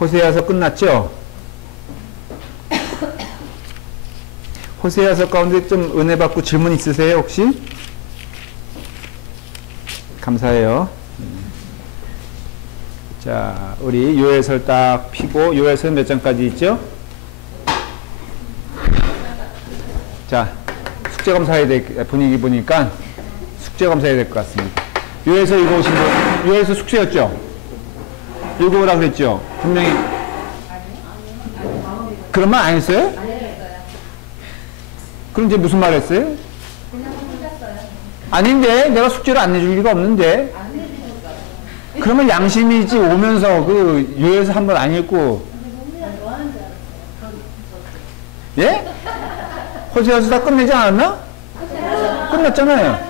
호세아서 끝났죠? 호세아서 가운데 좀 은혜 받고 질문 있으세요, 혹시? 감사해요. 자, 우리 요엘서를 딱 피고, 요엘서는 몇 장까지 있죠? 자, 숙제검사해야 될, 분위기 보니까 숙제검사해야 될 것 같습니다. 요엘서 읽어오신 분, 요엘서 숙제였죠? 읽어오라 그랬죠? 분명히. 그런 말 안 했어요? 그럼 이제 무슨 말 했어요? 아닌데, 내가 숙제를 안 내줄 리가 없는데. 그러면 양심이지 오면서 그 요엘서 한 번 안 읽고. 예? 호세아서 다 끝내지 않았나? 끝났잖아요.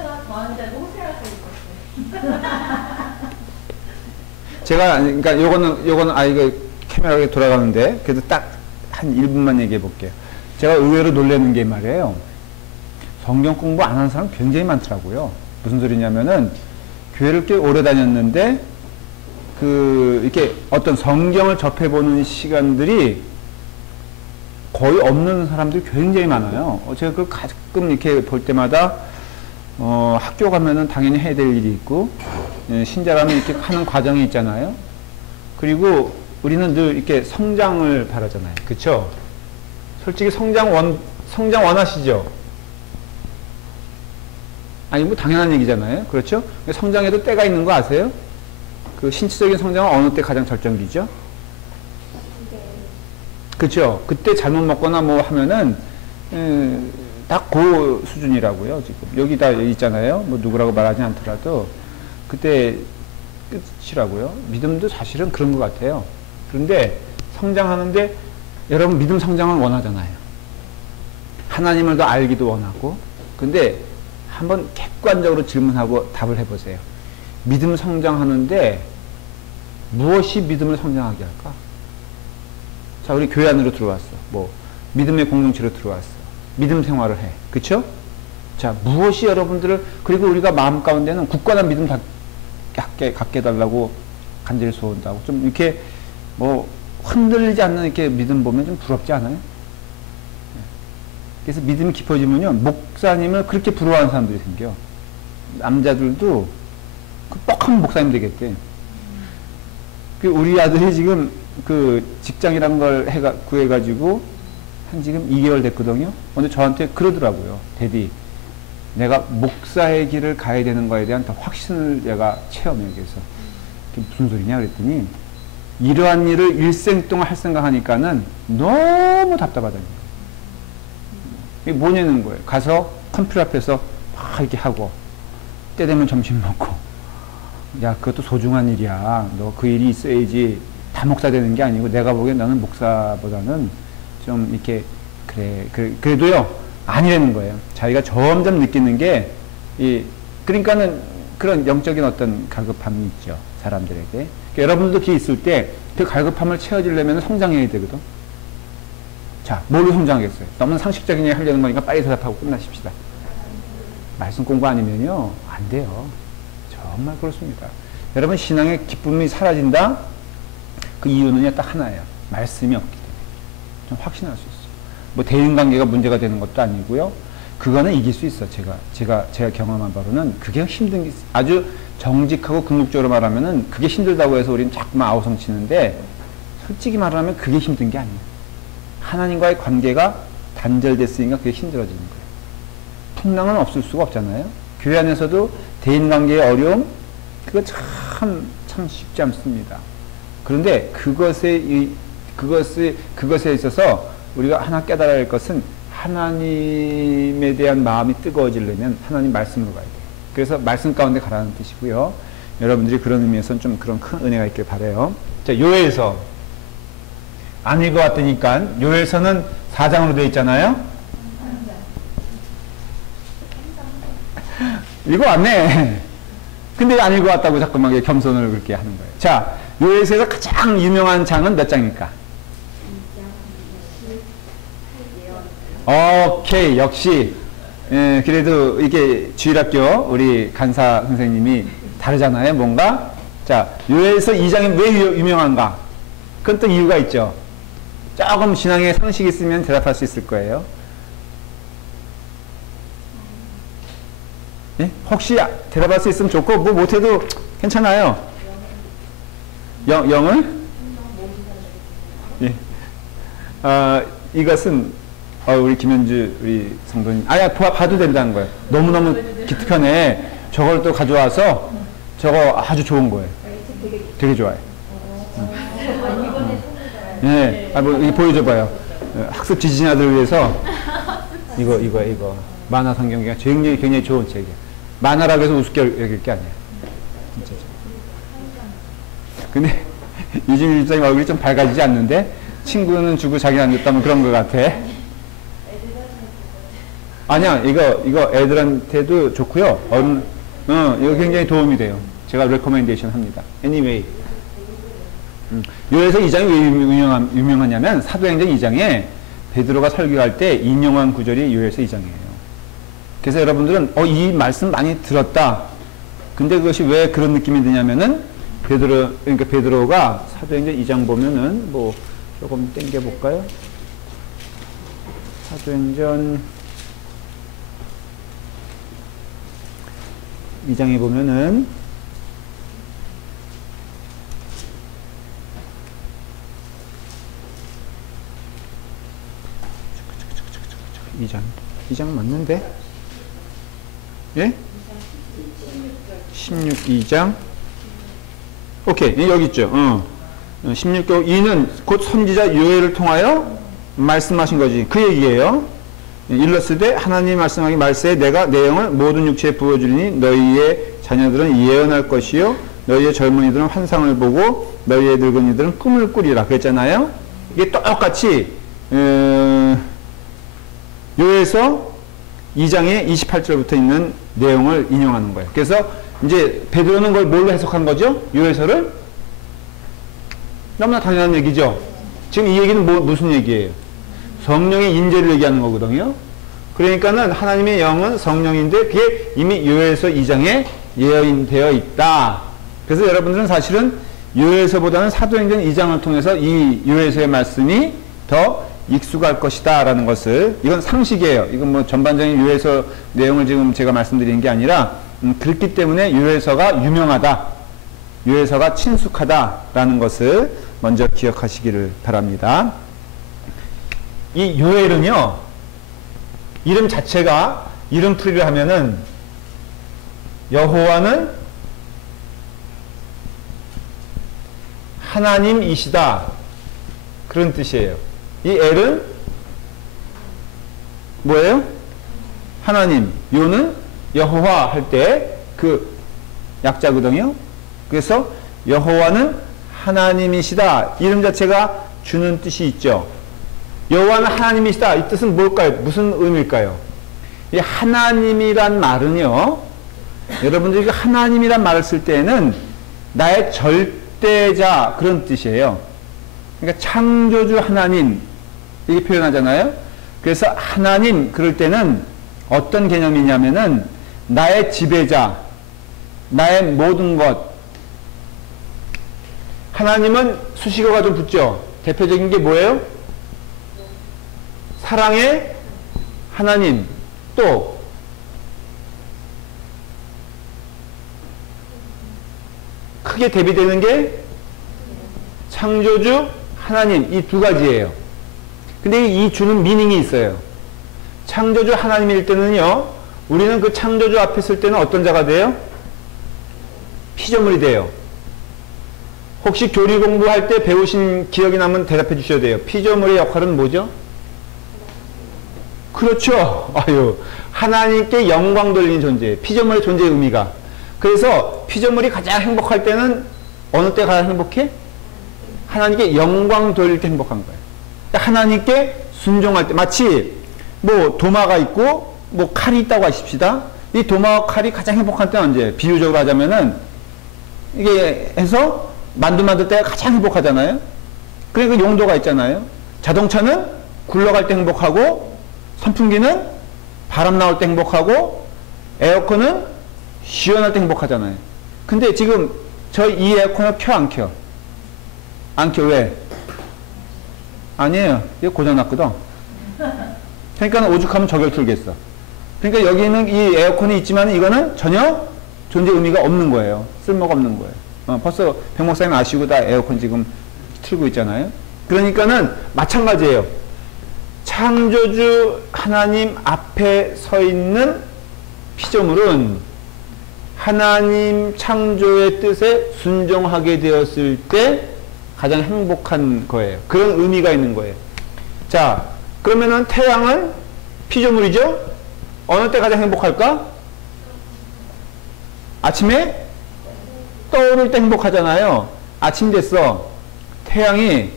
제가, 그러니까 요거는, 이거 카메라가 돌아가는데, 그래도 딱 한 1분만 얘기해 볼게요. 제가 의외로 놀라는 게 말이에요. 성경 공부 안 하는 사람 굉장히 많더라고요. 무슨 소리냐면은, 교회를 꽤 오래 다녔는데, 이렇게 어떤 성경을 접해보는 시간들이 거의 없는 사람들이 굉장히 많아요. 제가 그걸 가끔 이렇게 볼 때마다, 학교 가면은 당연히 해야 될 일이 있고, 신자라면 이렇게 하는 과정이 있잖아요. 그리고 우리는 늘 이렇게 성장을 바라잖아요. 그쵸? 솔직히 성장 원하시죠? 아니, 뭐 당연한 얘기잖아요. 그렇죠? 성장에도 때가 있는 거 아세요? 그 신체적인 성장은 어느 때 가장 절정기죠? 그쵸? 그때 잘못 먹거나 뭐 하면은, 딱 그 수준이라고요, 지금. 여기다 있잖아요. 뭐 누구라고 말하지 않더라도. 그때 끝이라고요. 믿음도 사실은 그런 것 같아요. 그런데 성장하는데 여러분 믿음 성장을 원하잖아요. 하나님을 더 알기도 원하고. 근데 한번 객관적으로 질문하고 답을 해보세요. 믿음 성장하는데 무엇이 믿음을 성장하게 할까? 자, 우리 교회 안으로 들어왔어. 뭐 믿음의 공동체로 들어왔어. 믿음 생활을 해. 그쵸? 자, 무엇이 여러분들을, 그리고 우리가 마음 가운데는 굳건한 믿음 갖게 해달라고 간절히 소원한다고. 좀 이렇게 뭐 흔들리지 않는 이렇게 믿음 보면 좀 부럽지 않아요? 그래서 믿음이 깊어지면요, 목사님을 그렇게 부러워하는 사람들이 생겨. 남자들도 그 뻑하면 목사님 되겠대. 우리 아들이 지금 그 직장이란 걸 구해가지고 한 지금 2개월 됐거든요. 근데 저한테 그러더라고요. 데디, 내가 목사의 길을 가야 되는 거에 대한 더 확신을 내가 체험해. 그래서 그게 무슨 소리냐 그랬더니, 이러한 일을 일생 동안 할 생각하니까는 너무 답답하다는 거예요. 이게 뭐냐는 거예요. 가서 컴퓨터 앞에서 막 이렇게 하고, 때 되면 점심 먹고. 야, 그것도 소중한 일이야. 너 그 일이 있어야지 다 목사 되는 게 아니고, 내가 보기엔 나는 목사보다는 좀 이렇게, 그래도요, 아니라는 거예요. 자기가 점점 느끼는 게, 그러니까는 그런 영적인 어떤 갈급함이 있죠. 사람들에게. 그러니까 여러분들도 그게 있을 때, 그 갈급함을 채워주려면 성장해야 되거든. 자, 뭘로 성장하겠어요? 너무 상식적인 얘기 하려는 거니까 빨리 대답하고 끝나십시다. 말씀 공부 아니면요, 안 돼요. 정말 그렇습니다. 여러분, 신앙의 기쁨이 사라진다? 그 이유는요, 딱 하나예요. 말씀이 없기 때문에. 좀 확신할 수 있어요. 뭐, 대인관계가 문제가 되는 것도 아니고요. 그거는 이길 수 있어. 제가 경험한 바로는 그게 힘든 게, 아주 정직하고 궁극적으로 말하면은 그게 힘들다고 해서 우리는 자꾸만 아우성 치는데, 솔직히 말하면 그게 힘든 게 아니에요. 하나님과의 관계가 단절됐으니까 그게 힘들어지는 거예요. 풍랑은 없을 수가 없잖아요. 교회 안에서도 대인관계의 어려움, 그거 참 쉽지 않습니다. 그런데 그것에 있어서 우리가 하나 깨달아야 할 것은, 하나님에 대한 마음이 뜨거워지려면 하나님 말씀으로 가야 돼요. 그래서 말씀 가운데 가라는 뜻이고요. 여러분들이 그런 의미에서는 좀 그런 큰 은혜가 있길 바라요. 자, 요엘서. 안 읽어왔다니까. 요엘서는 4장으로 되어 있잖아요. 읽어왔네. 근데 안 읽어왔다고 자꾸만 겸손을 그렇게 하는 거예요. 자, 요엘서에서 가장 유명한 장은 몇 장일까? 오케이, 역시. 예, 그래도 이게 주일학교 우리 간사 선생님이 다르잖아요, 뭔가. 자, 요엘서 2장이 왜 유명한가? 그건 또 이유가 있죠. 조금 신앙의 상식이 있으면 대답할 수 있을 거예요. 예? 혹시 대답할 수 있으면 좋고, 뭐 못해도 괜찮아요. 영을? 예. 이것은, 우리 김현주, 우리 성도님, 봐도 된다는 거예요. 너무너무 기특하네. 저걸 또 가져와서, 저거 아주 좋은 거예요. 되게 좋아요. 예. 이거 보여줘봐요. 학습 지진아들을 위해서, 이거. 만화 성경기가 굉장히 좋은 책이에요. 만화라고 해서 우습게 여길 게 아니에요. 진짜. 근데, 이준일 집사님 얼굴이 좀 밝아지지 않는데, 친구는 주고 자기는 안 줬다면 그런 것 같아. 아니야, 이거 애들한테도 좋고요. 이거 굉장히 도움이 돼요. 제가 레코멘데이션 합니다. Anyway. 요에서 2장이 왜 유명하냐면, 사도행전 2장에 베드로가 설교할 때 인용한 구절이 요에서 2장이에요. 그래서 여러분들은, 이 말씀 많이 들었다. 근데 그것이 왜 그런 느낌이 드냐면은, 그러니까 베드로가 사도행전 2장 보면은, 조금 땡겨볼까요? 사도행전 2장에 보면은, 2장 맞는데? 예? 2장. 오케이, 여기 있죠. 16교, 이는 곧 선지자 요엘을 통하여 말씀하신 거지. 그 얘기예요. 일러스되 하나님 말씀하기 말세에 내가 내 영을 모든 육체에 부어주리니 너희의 자녀들은 예언할 것이요 너희의 젊은이들은 환상을 보고 너희의 늙은이들은 꿈을 꾸리라 그랬잖아요. 이게 똑같이 요에서 2장에 28절부터 있는 내용을 인용하는 거예요. 그래서 이제 베드로는 그걸 뭘로 해석한 거죠? 요에서를? 너무나 당연한 얘기죠. 지금 이 얘기는 무슨 얘기예요? 성령의 인재를 얘기하는 거거든요. 그러니까는 하나님의 영은 성령인데 그게 이미 요에서 2장에 예언되어 있다. 그래서 여러분들은 사실은 요에서보다는 사도행전 2장을 통해서 이 요에서의 말씀이 더 익숙할 것이다 라는 것을, 이건 상식이에요. 이건 뭐 전반적인 요에서 내용을 지금 제가 말씀드리는 게 아니라 그렇기 때문에 요에서가 유명하다, 요에서가 친숙하다 라는 것을 먼저 기억하시기를 바랍니다. 이 요엘은요, 이름 자체가 이름풀이를 하면은 여호와는 하나님이시다 그런 뜻이에요. 이 엘은 뭐예요? 하나님. 요는 여호와 할 때 그 약자거든요. 그래서 여호와는 하나님이시다. 이름 자체가 주는 뜻이 있죠. 여호와는 하나님이시다. 이 뜻은 뭘까요? 무슨 의미일까요? 이 하나님이란 말은요, 여러분들이 하나님이란 말을 쓸 때에는 나의 절대자 그런 뜻이에요. 그러니까 창조주 하나님 이렇게 표현하잖아요. 그래서 하나님 그럴 때는 어떤 개념이냐면은 나의 지배자, 나의 모든 것. 하나님은 수식어가 좀 붙죠. 대표적인 게 뭐예요? 사랑의 하나님. 또 크게 대비되는 게 창조주 하나님. 이 두 가지예요. 근데 이 주는 미닝이 있어요. 창조주 하나님일 때는요, 우리는 그 창조주 앞에 쓸 때는 어떤 자가 돼요? 피조물이 돼요. 혹시 교리 공부할 때 배우신 기억이 나면 대답해 주셔야 돼요. 피조물의 역할은 뭐죠? 그렇죠. 하나님께 영광 돌리는 존재. 피조물의 존재의 의미가. 그래서 피조물이 가장 행복할 때는 어느 때 가장 행복해? 하나님께 영광 돌릴 때 행복한 거예요. 하나님께 순종할 때, 마치 뭐 도마가 있고 뭐 칼이 있다고 하십시다. 이 도마와 칼이 가장 행복한 때는 언제? 비유적으로 하자면은 이게 해서 만두 만들 때가 가장 행복하잖아요. 그러니까 그 용도가 있잖아요. 자동차는 굴러갈 때 행복하고, 선풍기는 바람 나올 때 행복하고, 에어컨은 시원할 때 행복하잖아요. 근데 지금 저 이 에어컨을 켜, 안 켜? 안 켜, 왜? 아니에요. 이거 고장났거든. 그러니까 오죽하면 저걸 틀겠어. 그러니까 여기는 이 에어컨이 있지만 이거는 전혀 존재 의미가 없는 거예요. 쓸모가 없는 거예요. 벌써 백 목사님 아시고 다 에어컨 지금 틀고 있잖아요. 그러니까는 마찬가지예요. 창조주 하나님 앞에 서 있는 피조물은 하나님 창조의 뜻에 순종하게 되었을 때 가장 행복한 거예요. 그런 의미가 있는 거예요. 자, 그러면은 태양은 피조물이죠? 어느 때 가장 행복할까? 아침에 떠오를 때 행복하잖아요. 아침 됐어. 태양이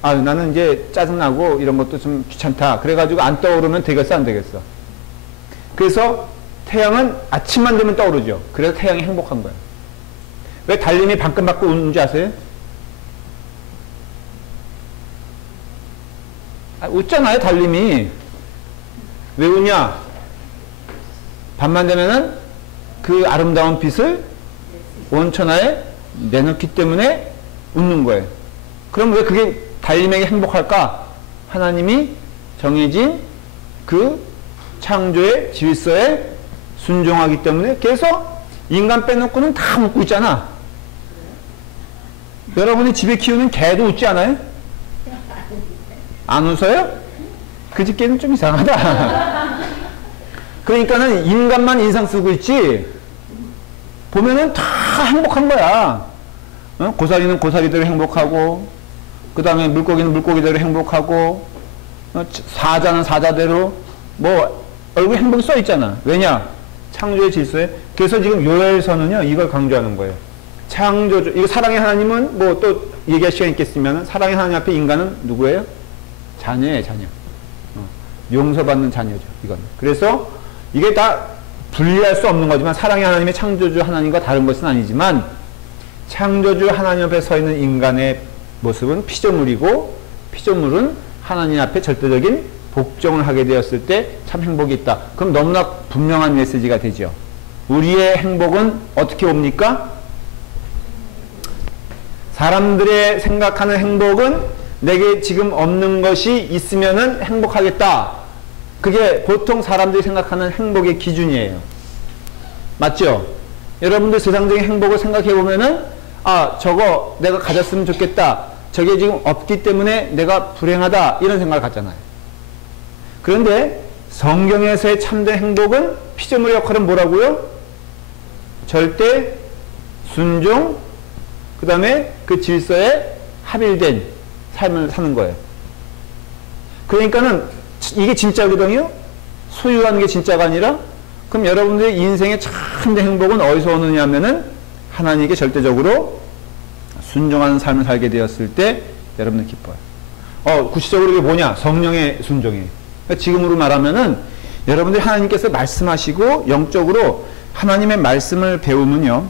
나는 이제 짜증나고 이런 것도 좀 귀찮다. 그래가지고 안 떠오르면 되겠어, 안 되겠어? 그래서 태양은 아침만 되면 떠오르죠. 그래서 태양이 행복한 거예요. 왜 달님이 방금 우는지 아세요? 웃잖아요, 달님이. 왜 우냐? 밤만 되면은 그 아름다운 빛을 온천하에 내놓기 때문에 웃는 거예요. 그럼 왜 그게 달님에게 행복할까? 하나님이 정해진 그 창조의 질서에 순종하기 때문에. 그래서 인간 빼놓고는 다 웃고 있잖아. 여러분이 집에 키우는 개도 웃지 않아요? 안 웃어요? 그 집 개는 좀 이상하다. 그러니까는 인간만 인상 쓰고 있지, 보면은 다 행복한 거야. 고사리는 고사리대로 행복하고, 그 다음에 물고기는 물고기대로 행복하고, 사자는 사자대로, 뭐, 얼굴 행복이 써 있잖아. 왜냐? 창조의 질서에. 그래서 지금 요엘서는요, 이걸 강조하는 거예요. 창조주, 이거 사랑의 하나님은 뭐 또 얘기할 시간 있겠으면, 사랑의 하나님 앞에 인간은 누구예요? 자녀예요, 자녀. 용서받는 자녀죠, 이건. 그래서 이게 다 분리할 수 없는 거지만, 사랑의 하나님의 창조주 하나님과 다른 것은 아니지만, 창조주 하나님 앞에 서 있는 인간의 모습은 피조물이고, 피조물은 하나님 앞에 절대적인 복종을 하게 되었을 때 참 행복이 있다. 그럼 너무나 분명한 메시지가 되죠. 우리의 행복은 어떻게 옵니까? 사람들의 생각하는 행복은 내게 지금 없는 것이 있으면은 행복하겠다. 그게 보통 사람들이 생각하는 행복의 기준이에요. 맞죠? 여러분들 세상적인 행복을 생각해 보면은, 저거 내가 가졌으면 좋겠다. 저게 지금 없기 때문에 내가 불행하다. 이런 생각을 갖잖아요. 그런데 성경에서의 참된 행복은, 피조물의 역할은 뭐라고요? 절대 순종, 그 다음에 그 질서에 합일된 삶을 사는 거예요. 그러니까는 이게 진짜거든요? 소유하는 게 진짜가 아니라. 그럼 여러분들의 인생의 참된 행복은 어디서 오느냐 하면은, 하나님께 절대적으로 순종하는 삶을 살게 되었을 때 여러분은 기뻐요. 구체적으로 이게 뭐냐? 성령의 순종이에요. 그러니까 지금으로 말하면은, 여러분들이 하나님께서 말씀하시고 영적으로 하나님의 말씀을 배우면요,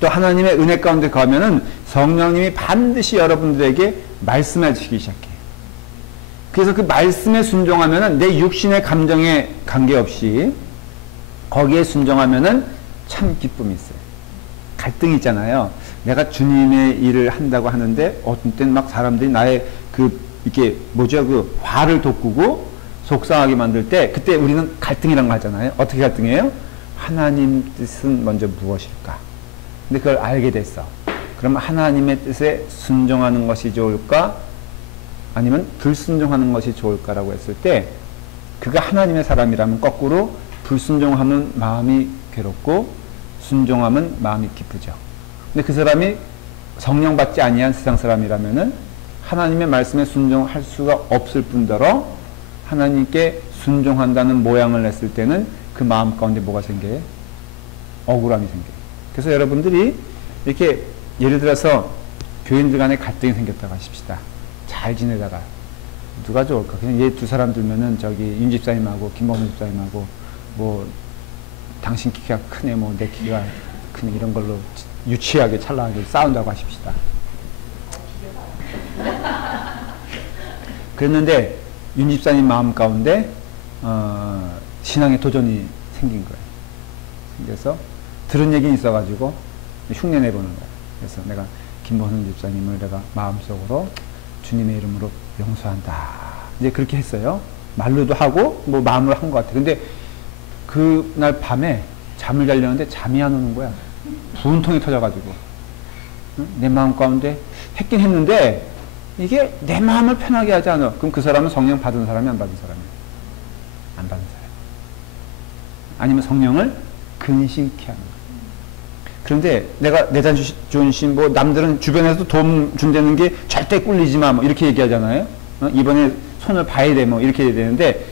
또 하나님의 은혜 가운데 가면은 성령님이 반드시 여러분들에게 말씀해 주시기 시작해요. 그래서 그 말씀에 순종하면은 내 육신의 감정에 관계없이 거기에 순종하면은 참 기쁨이 있어요. 갈등이 있잖아요. 내가 주님의 일을 한다고 하는데 어떤 때는 막 사람들이 나의 이게 뭐죠? 그 화를 돋구고 속상하게 만들 때, 그때 우리는 갈등이라는 거 하잖아요. 어떻게 갈등해요? 하나님 뜻은 먼저 무엇일까? 근데 그걸 알게 됐어. 그러면 하나님의 뜻에 순종하는 것이 좋을까? 아니면 불순종하는 것이 좋을까라고 했을 때, 그가 하나님의 사람이라면 거꾸로 불순종하면 마음이 괴롭고 순종하면 마음이 기쁘죠. 근데 그 사람이 성령 받지 아니한 세상 사람이라면은 하나님의 말씀에 순종할 수가 없을 뿐더러 하나님께 순종한다는 모양을 냈을 때는 그 마음 가운데 뭐가 생겨요? 억울함이 생겨요. 그래서 여러분들이 이렇게 예를 들어서 교인들 간에 갈등이 생겼다고 하십시다. 잘 지내다가 누가 좋을까? 그냥 얘 두 사람 들면은 저기 윤 집사님하고 김범훈 집사님하고 뭐 당신 키가 크네, 뭐 내 키가 크네, 이런 걸로 유치하게 찰나하게 싸운다고 하십시다. 그랬는데 윤 집사님 마음 가운데 신앙의 도전이 생긴 거예요. 그래서 들은 얘기는 있어가지고 흉내 내보는 거야. 그래서 내가 김보선 집사님을 내가 마음속으로 주님의 이름으로 용서한다. 이제 그렇게 했어요. 말로도 하고 뭐 마음으로 한 것 같아. 근데 그날 밤에 잠을 자려는데 잠이 안 오는 거야. 분통이 터져가지고. 응? 내 마음 가운데 했긴 했는데 이게 내 마음을 편하게 하지 않아. 그럼 그 사람은 성령 받은 사람이 안 받은 사람이야? 안 받은 사람. 아니면 성령을 근심케 하는 거야. 그런데 내가 내자 주신 뭐 남들은 주변에서도 도움 준다는 게 절대 꿀리지 마 뭐 이렇게 얘기하잖아요. 이번에 손을 봐야 돼 뭐 이렇게 해야 되는데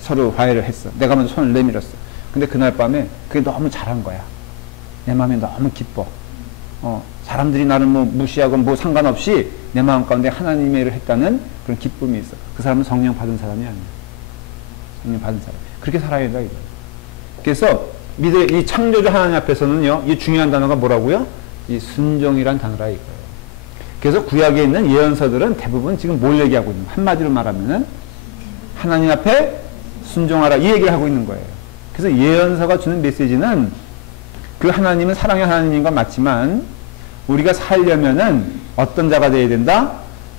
서로 화해를 했어. 내가 먼저 손을 내밀었어. 근데 그날 밤에 그게 너무 잘한 거야. 내 마음이 너무 기뻐. 사람들이 나를 뭐 무시하고 뭐 상관없이 내 마음 가운데 하나님의 일을 했다는 그런 기쁨이 있어. 그 사람은 성령 받은 사람이 아니야. 성령 받은 사람. 그렇게 살아야 된다 이거. 그래서 이 창조주 하나님 앞에서는요, 이 중요한 단어가 뭐라고요? 이 순종이란 단어라 이거예요. 그래서 구약에 있는 예언서들은 대부분 지금 뭘 얘기하고 있는 거예요? 한마디로 말하면은 하나님 앞에 순종하라 이 얘기를 하고 있는 거예요. 그래서 예언서가 주는 메시지는 그 하나님은 사랑의 하나님인 건 맞지만 우리가 살려면은 어떤 자가 되어야 된다?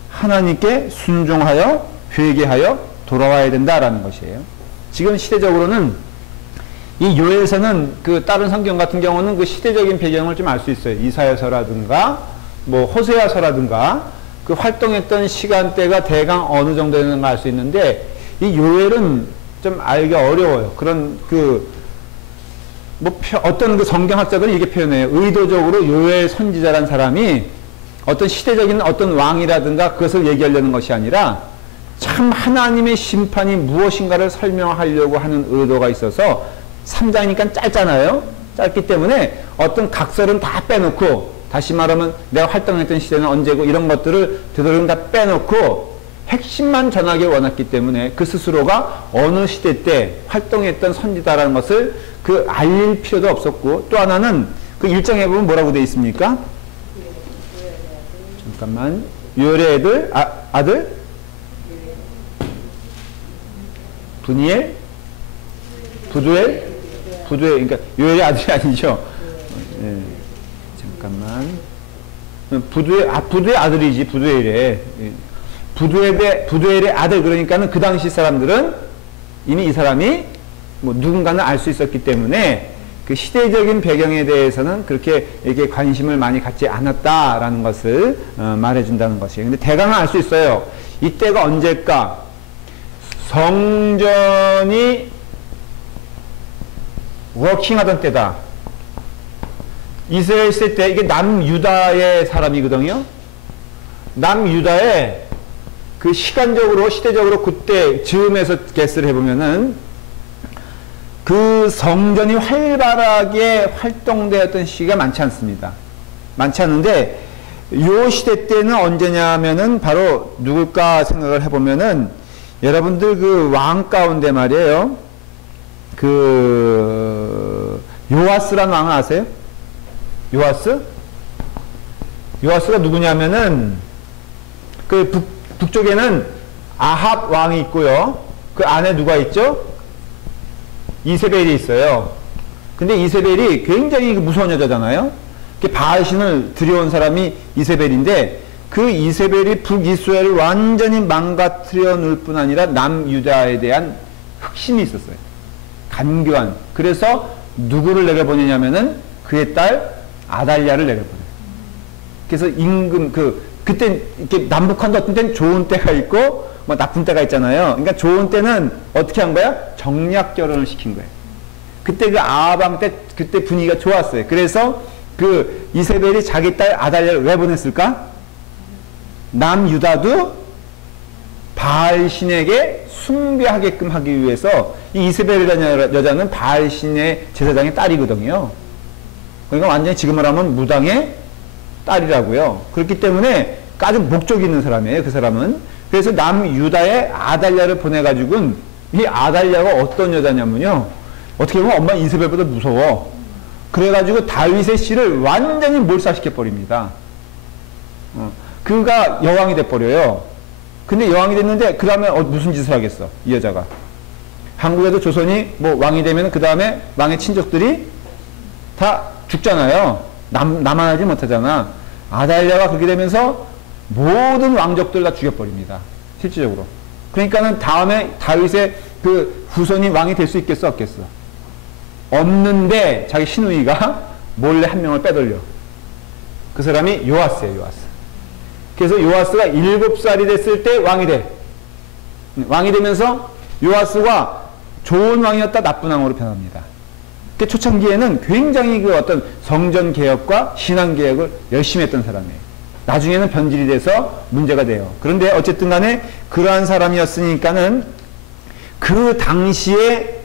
하나님께 순종하여 회개하여 돌아와야 된다라는 것이에요. 지금 시대적으로는 이 요엘서는 그 다른 성경 같은 경우는 그 시대적인 배경을 좀 알 수 있어요. 이사야서라든가 뭐 호세아서라든가 그 활동했던 시간대가 대강 어느 정도 되는 걸 알 수 있는데 이 요엘은 좀 알기가 어려워요. 그런 어떤 그 성경학자들은 이렇게 표현해요. 의도적으로 요엘 선지자란 사람이 어떤 시대적인 어떤 왕이라든가 그것을 얘기하려는 것이 아니라 참 하나님의 심판이 무엇인가를 설명하려고 하는 의도가 있어서 3장이니까 짧잖아요. 짧기 때문에 어떤 각설은 다 빼놓고 다시 말하면 내가 활동했던 시대는 언제고 이런 것들을 되도록 다 빼놓고 핵심만 전하기 원했기 때문에 그 스스로가 어느 시대 때 활동했던 선지자라는 것을 알릴 필요도 없었고 또 하나는 그 1장에 보면 뭐라고 되어 있습니까? 잠깐만. 요엘의 아들? 분이엘? 부두엘, 그러니까 요엘의 아들이 아니죠. 잠깐만. 부두의 아들이지, 부두엘의. 부두엘의 아들, 그러니까는 그 당시 사람들은 이미 이 사람이 뭐 누군가는 알 수 있었기 때문에 그 시대적인 배경에 대해서는 그렇게 이게 관심을 많이 갖지 않았다라는 것을 말해준다는 것이에요. 근데 대강은 알 수 있어요. 이때가 언제일까? 성전이 워킹하던 때다. 이스라엘 시대 때 이게 남유다의 사람이거든요. 남유다의 그 시간적으로 시대적으로 그때 즈음에서 개스를 해보면은 그 성전이 활발하게 활동되었던 시기가 많지 않습니다. 많지 않은데 요 시대 때는 언제냐면은 바로 누굴까 생각을 해보면은 여러분들 그 왕 가운데 말이에요. 그 요아스라는 왕을 아세요? 요아스? 요아스가 누구냐면은 그 북쪽에는 아합 왕이 있고요. 그 안에 누가 있죠? 이세벨이 있어요. 근데 이세벨이 굉장히 무서운 여자잖아요. 바알신을 들여온 사람이 이세벨인데 그 이세벨이 북이스라엘을 완전히 망가뜨려 놓을 뿐 아니라 남유다에 대한 흑심이 있었어요. 간교한. 그래서 누구를 내려보내냐면은 그의 딸 아달랴를 내려보내요. 그래서 임금 그때 이렇게 남북한도 어떤 때는 좋은 때가 있고 뭐 나쁜 때가 있잖아요. 그러니까 좋은 때는 어떻게 한 거야? 정략 결혼을 시킨 거예요. 그때 그 아합 때 그때 분위기가 좋았어요. 그래서 그 이세벨이 자기 딸 아달랴를 왜 보냈을까? 남유다도 바알신에게 숭배하게끔 하기 위해서 이 이세벨이라는 여자는 바알신의 제사장의 딸이거든요. 그러니까 완전히 지금을 하면 무당의 딸이라고요. 그렇기 때문에 아주 목적이 있는 사람이에요. 그 사람은. 그래서 남유다에 아달랴를 보내가지고는 이 아달랴가 어떤 여자냐면요. 어떻게 보면 엄마 이세벨보다 무서워. 그래가지고 다윗의 씨를 완전히 몰살시켜버립니다. 그가 여왕이 돼버려요. 근데 여왕이 됐는데 그 다음에 무슨 짓을 하겠어? 이 여자가. 한국에도 조선이 뭐 왕이 되면 그 다음에 왕의 친족들이 다 죽잖아요. 남아나지 못하잖아. 아달랴가 그렇게 되면서 모든 왕족들 다 죽여버립니다. 실질적으로. 그러니까는 다음에 다윗의 그 후손이 왕이 될 수 있겠어, 없겠어? 없는데 자기 시누이가 몰래 한 명을 빼돌려. 그 사람이 요아스예요, 요아스. 그래서 요아스가 7살이 됐을 때 왕이 돼. 왕이 되면서 요아스가 좋은 왕이었다 나쁜 왕으로 변합니다. 그 초창기에는 굉장히 그 어떤 성전 개혁과 신앙 개혁을 열심히 했던 사람이에요. 나중에는 변질이 돼서 문제가 돼요. 그런데 어쨌든 간에 그러한 사람이었으니까는 그 당시에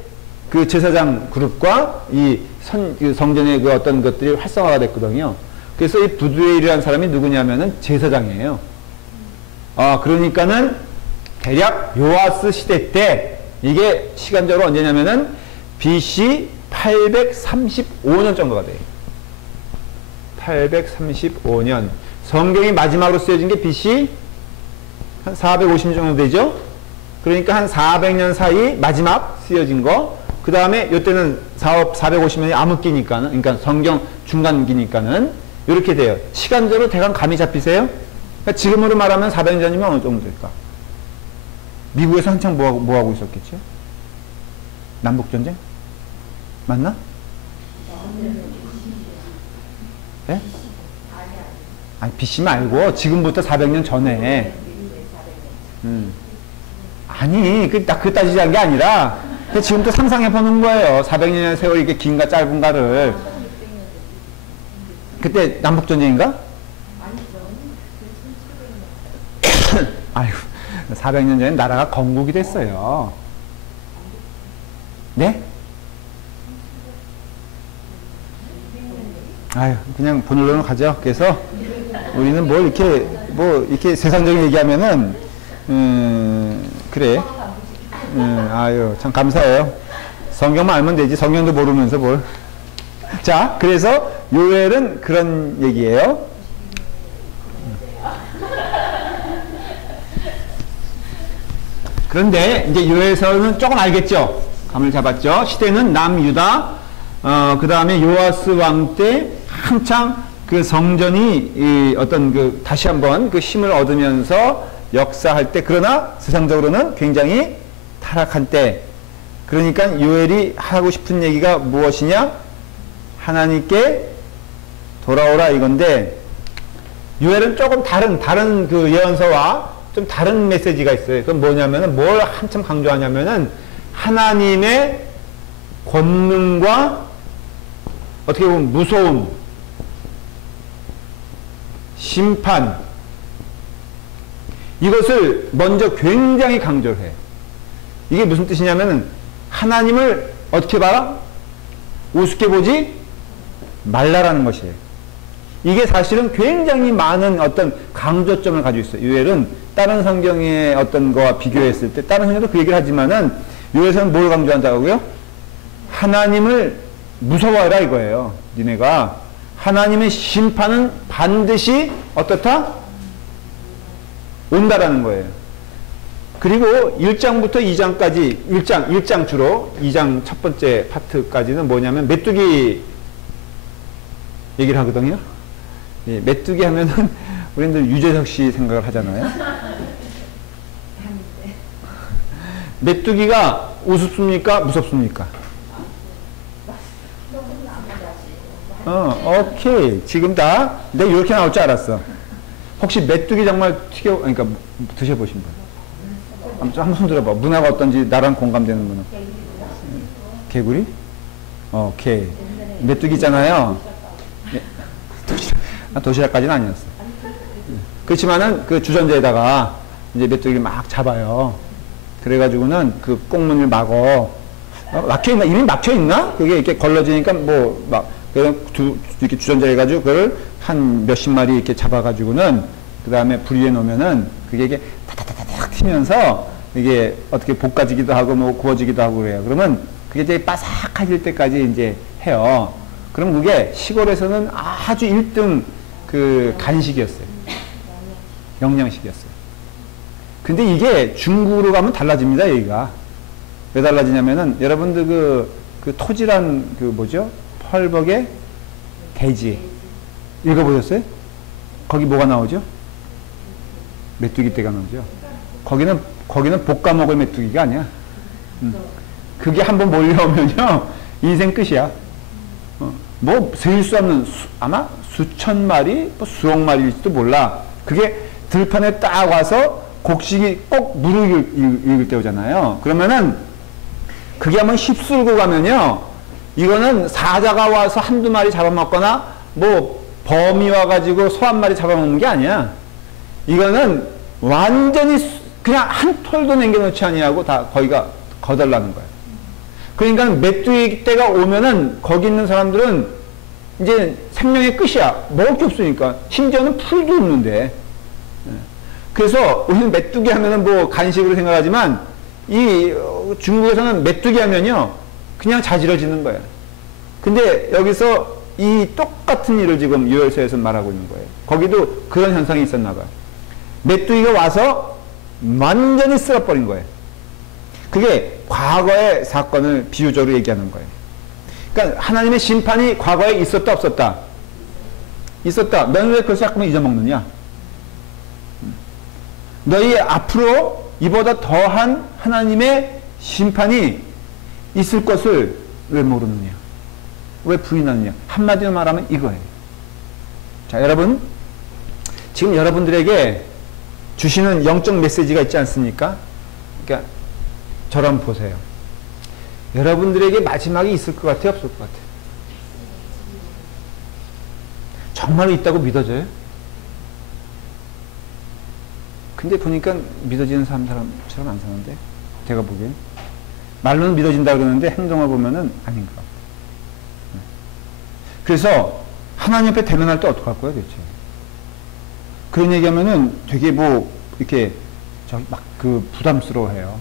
그 제사장 그룹과 그 성전의 그 어떤 것들이 활성화가 됐거든요. 그래서 이 부두엘이라는 사람이 누구냐면은 제사장이에요. 그러니까는 대략 요아스 시대 때 이게 시간적으로 언제냐면은 BC 835년 정도가 돼요. 835년. 성경이 마지막으로 쓰여진 게 BC 한 450년 정도 되죠? 그러니까 한 400년 사이 마지막 쓰여진 거. 그 다음에 이때는 450년이 암흑기니까는, 그러니까 성경 중간기니까는 이렇게 돼요. 시간적으로 대강 감이 잡히세요? 그러니까 지금으로 말하면 400년 전이면 어느 정도 될까? 미국에서 한창 뭐 하고 있었겠죠? 남북전쟁? 맞나? 예? 아니, BC 말고 지금부터 400년 전에. 아니, 그 따지자는 게 아니라 지금부터 상상해 보는 거예요. 400년의 세월이 이게 긴가 짧은가를. 그때 남북전쟁인가? 아이고, 400년 전에 나라가 건국이 됐어요. 네? 아유, 그냥 본론으로 가죠. 그래서 우리는 이렇게 세상적인 얘기하면은, 그래. 아유, 참 감사해요. 성경만 알면 되지. 성경도 모르면서 뭘. 자, 그래서 요엘은 그런 얘기예요. 그런데 이제 요엘서는 조금 알겠죠? 감을 잡았죠? 시대는 남유다, 그 다음에 요아스 왕 때 한창 그 성전이 다시 한번 그 힘을 얻으면서 역사할 때, 그러나 세상적으로는 굉장히 타락한 때. 그러니까 요엘이 하고 싶은 얘기가 무엇이냐? 하나님께 돌아오라 이건데, 요엘은 조금 다른 그 예언서와 좀 다른 메시지가 있어요. 그건 뭐냐면은, 뭘 한참 강조하냐면은, 하나님의 권능과 어떻게 보면 무서움, 심판, 이것을 먼저 굉장히 강조를 해요. 이게 무슨 뜻이냐면은, 하나님을 어떻게 봐라? 우습게 보지 말라라는 것이에요. 이게 사실은 굉장히 많은 어떤 강조점을 가지고 있어요. 요엘은 다른 성경의 어떤 거와 비교했을 때, 다른 성경도 그 얘기를 하지만은, 요엘서는 뭘 강조한다고요? 하나님을 무서워해라 이거예요. 니네가 하나님의 심판은 반드시 어떻다? 온다라는 거예요. 그리고 1장부터 2장까지, 1장 주로, 2장 첫 번째 파트까지는 뭐냐면 메뚜기 얘기를 하거든요. 예, 메뚜기 하면은 우리들 유재석 씨 생각을 하잖아요. 메뚜기가 우습습니까? 무섭습니까? 오케이. 지금 다 내가 이렇게 나올 줄 알았어. 혹시 메뚜기 정말 그러니까 드셔보신 분? 한번 손 들어봐. 문화가 어떤지 나랑 공감되는 문화. 개구리? 오케이. 메뚜기 있잖아요. 도시락까지는 아니었어. 그렇지만은 그 주전자에다가 이제 메뚜기를 막 잡아요. 그래가지고는 그 꽁문을 막어. 막혀있나? 이미 막혀있나? 그게 이렇게 걸러지니까 이렇게 주전자 해가지고 그걸 한 몇십 마리 이렇게 잡아가지고는 그 다음에 불 위에 놓으면은 그게 이게 타타타타탁 튀면서 이게 어떻게 볶아지기도 하고 뭐 구워지기도 하고 그래요. 그러면 그게 이제 바삭해질 때까지 이제 해요. 그럼 그게 시골에서는 아주 1등 그 간식이었어요. 영양식이었어요. 근데 이게 중국으로 가면 달라집니다, 여기가. 왜 달라지냐면은, 여러분들 그 토지란 그 뭐죠? 펄벅의 돼지. 읽어보셨어요? 거기 뭐가 나오죠? 메뚜기 떼가 나오죠. 거기는 볶아 먹을 메뚜기가 아니야. 그게 한번 몰려오면요, 인생 끝이야. 뭐, 셀 수 없는, 아마 수천 마리, 뭐 수억 마리일지도 몰라. 그게 들판에 딱 와서 곡식이 꼭 물을 읽을 때 오잖아요. 그러면은, 그게 한번 휩쓸고 가면요, 이거는 사자가 와서 한두 마리 잡아먹거나, 뭐, 범이 와가지고 소 한 마리 잡아먹는 게 아니야. 이거는 완전히 그냥 한 톨도 남겨놓지 아니하고 다 거기가 거덜나는 거예요. 그러니까 메뚜기 때가 오면은 거기 있는 사람들은 이제 생명의 끝이야. 먹을 게 없으니까. 심지어는 풀도 없는데. 그래서 우리는 메뚜기 하면은 뭐 간식으로 생각하지만 이 중국에서는 메뚜기 하면요, 그냥 자지러지는 거예요. 근데 여기서 이 똑같은 일을 지금 요엘서에서 말하고 있는 거예요. 거기도 그런 현상이 있었나 봐요. 메뚜기가 와서 완전히 쓸어버린 거예요. 그게 과거의 사건을 비유적으로 얘기하는 거예요. 그러니까 하나님의 심판이 과거에 있었다 없었다? 있었다. 너는 왜 그것을 자꾸만 잊어먹느냐? 너희 앞으로 이보다 더한 하나님의 심판이 있을 것을 왜 모르느냐? 왜 부인하느냐? 한마디로 말하면 이거예요. 자, 여러분, 지금 여러분들에게 주시는 영적 메시지가 있지 않습니까? 그러니까 저를 보세요. 여러분들에게 마지막이 있을 것 같아요? 없을 것 같아요? 정말로 있다고 믿어져요? 근데 보니까 믿어지는 사람처럼 안 사는데, 제가 보기엔. 말로는 믿어진다 그러는데 행동을 보면은 아닌 것 같아요. 그래서 하나님 앞에 대면할 때 어떡할 거예요, 대체? 그런 얘기하면은 되게 뭐 이렇게 막 그 부담스러워해요.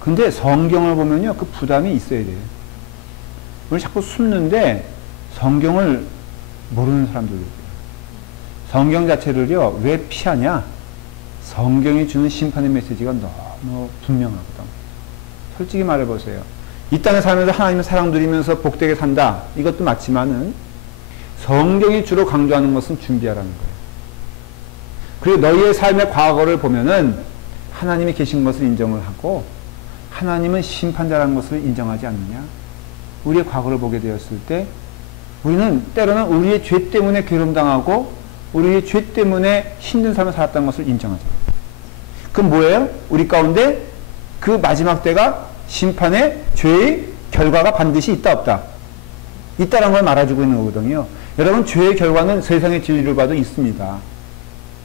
근데 성경을 보면요, 그 부담이 있어야 돼요. 우리 자꾸 숨는데 성경을 모르는 사람들도 있어요. 성경 자체를요, 왜 피하냐? 성경이 주는 심판의 메시지가 너무 분명하거든. 솔직히 말해보세요. 이 땅에 살면서 하나님의 사랑 누리면서 복되게 산다. 이것도 맞지만은 성경이 주로 강조하는 것은 준비하라는 거예요. 그리고 너희의 삶의 과거를 보면은 하나님이 계신 것을 인정을 하고 하나님은 심판자라는 것을 인정하지 않느냐? 우리의 과거를 보게 되었을 때 우리는 때로는 우리의 죄 때문에 괴롭당하고 우리의 죄 때문에 힘든 삶을 살았다는 것을 인정하죠. 그럼 뭐예요? 우리 가운데 그 마지막 때가 심판의 죄의 결과가 반드시 있다 없다? 있다라는 걸 말해주고 있는 거거든요. 여러분, 죄의 결과는 세상의 진리를 봐도 있습니다.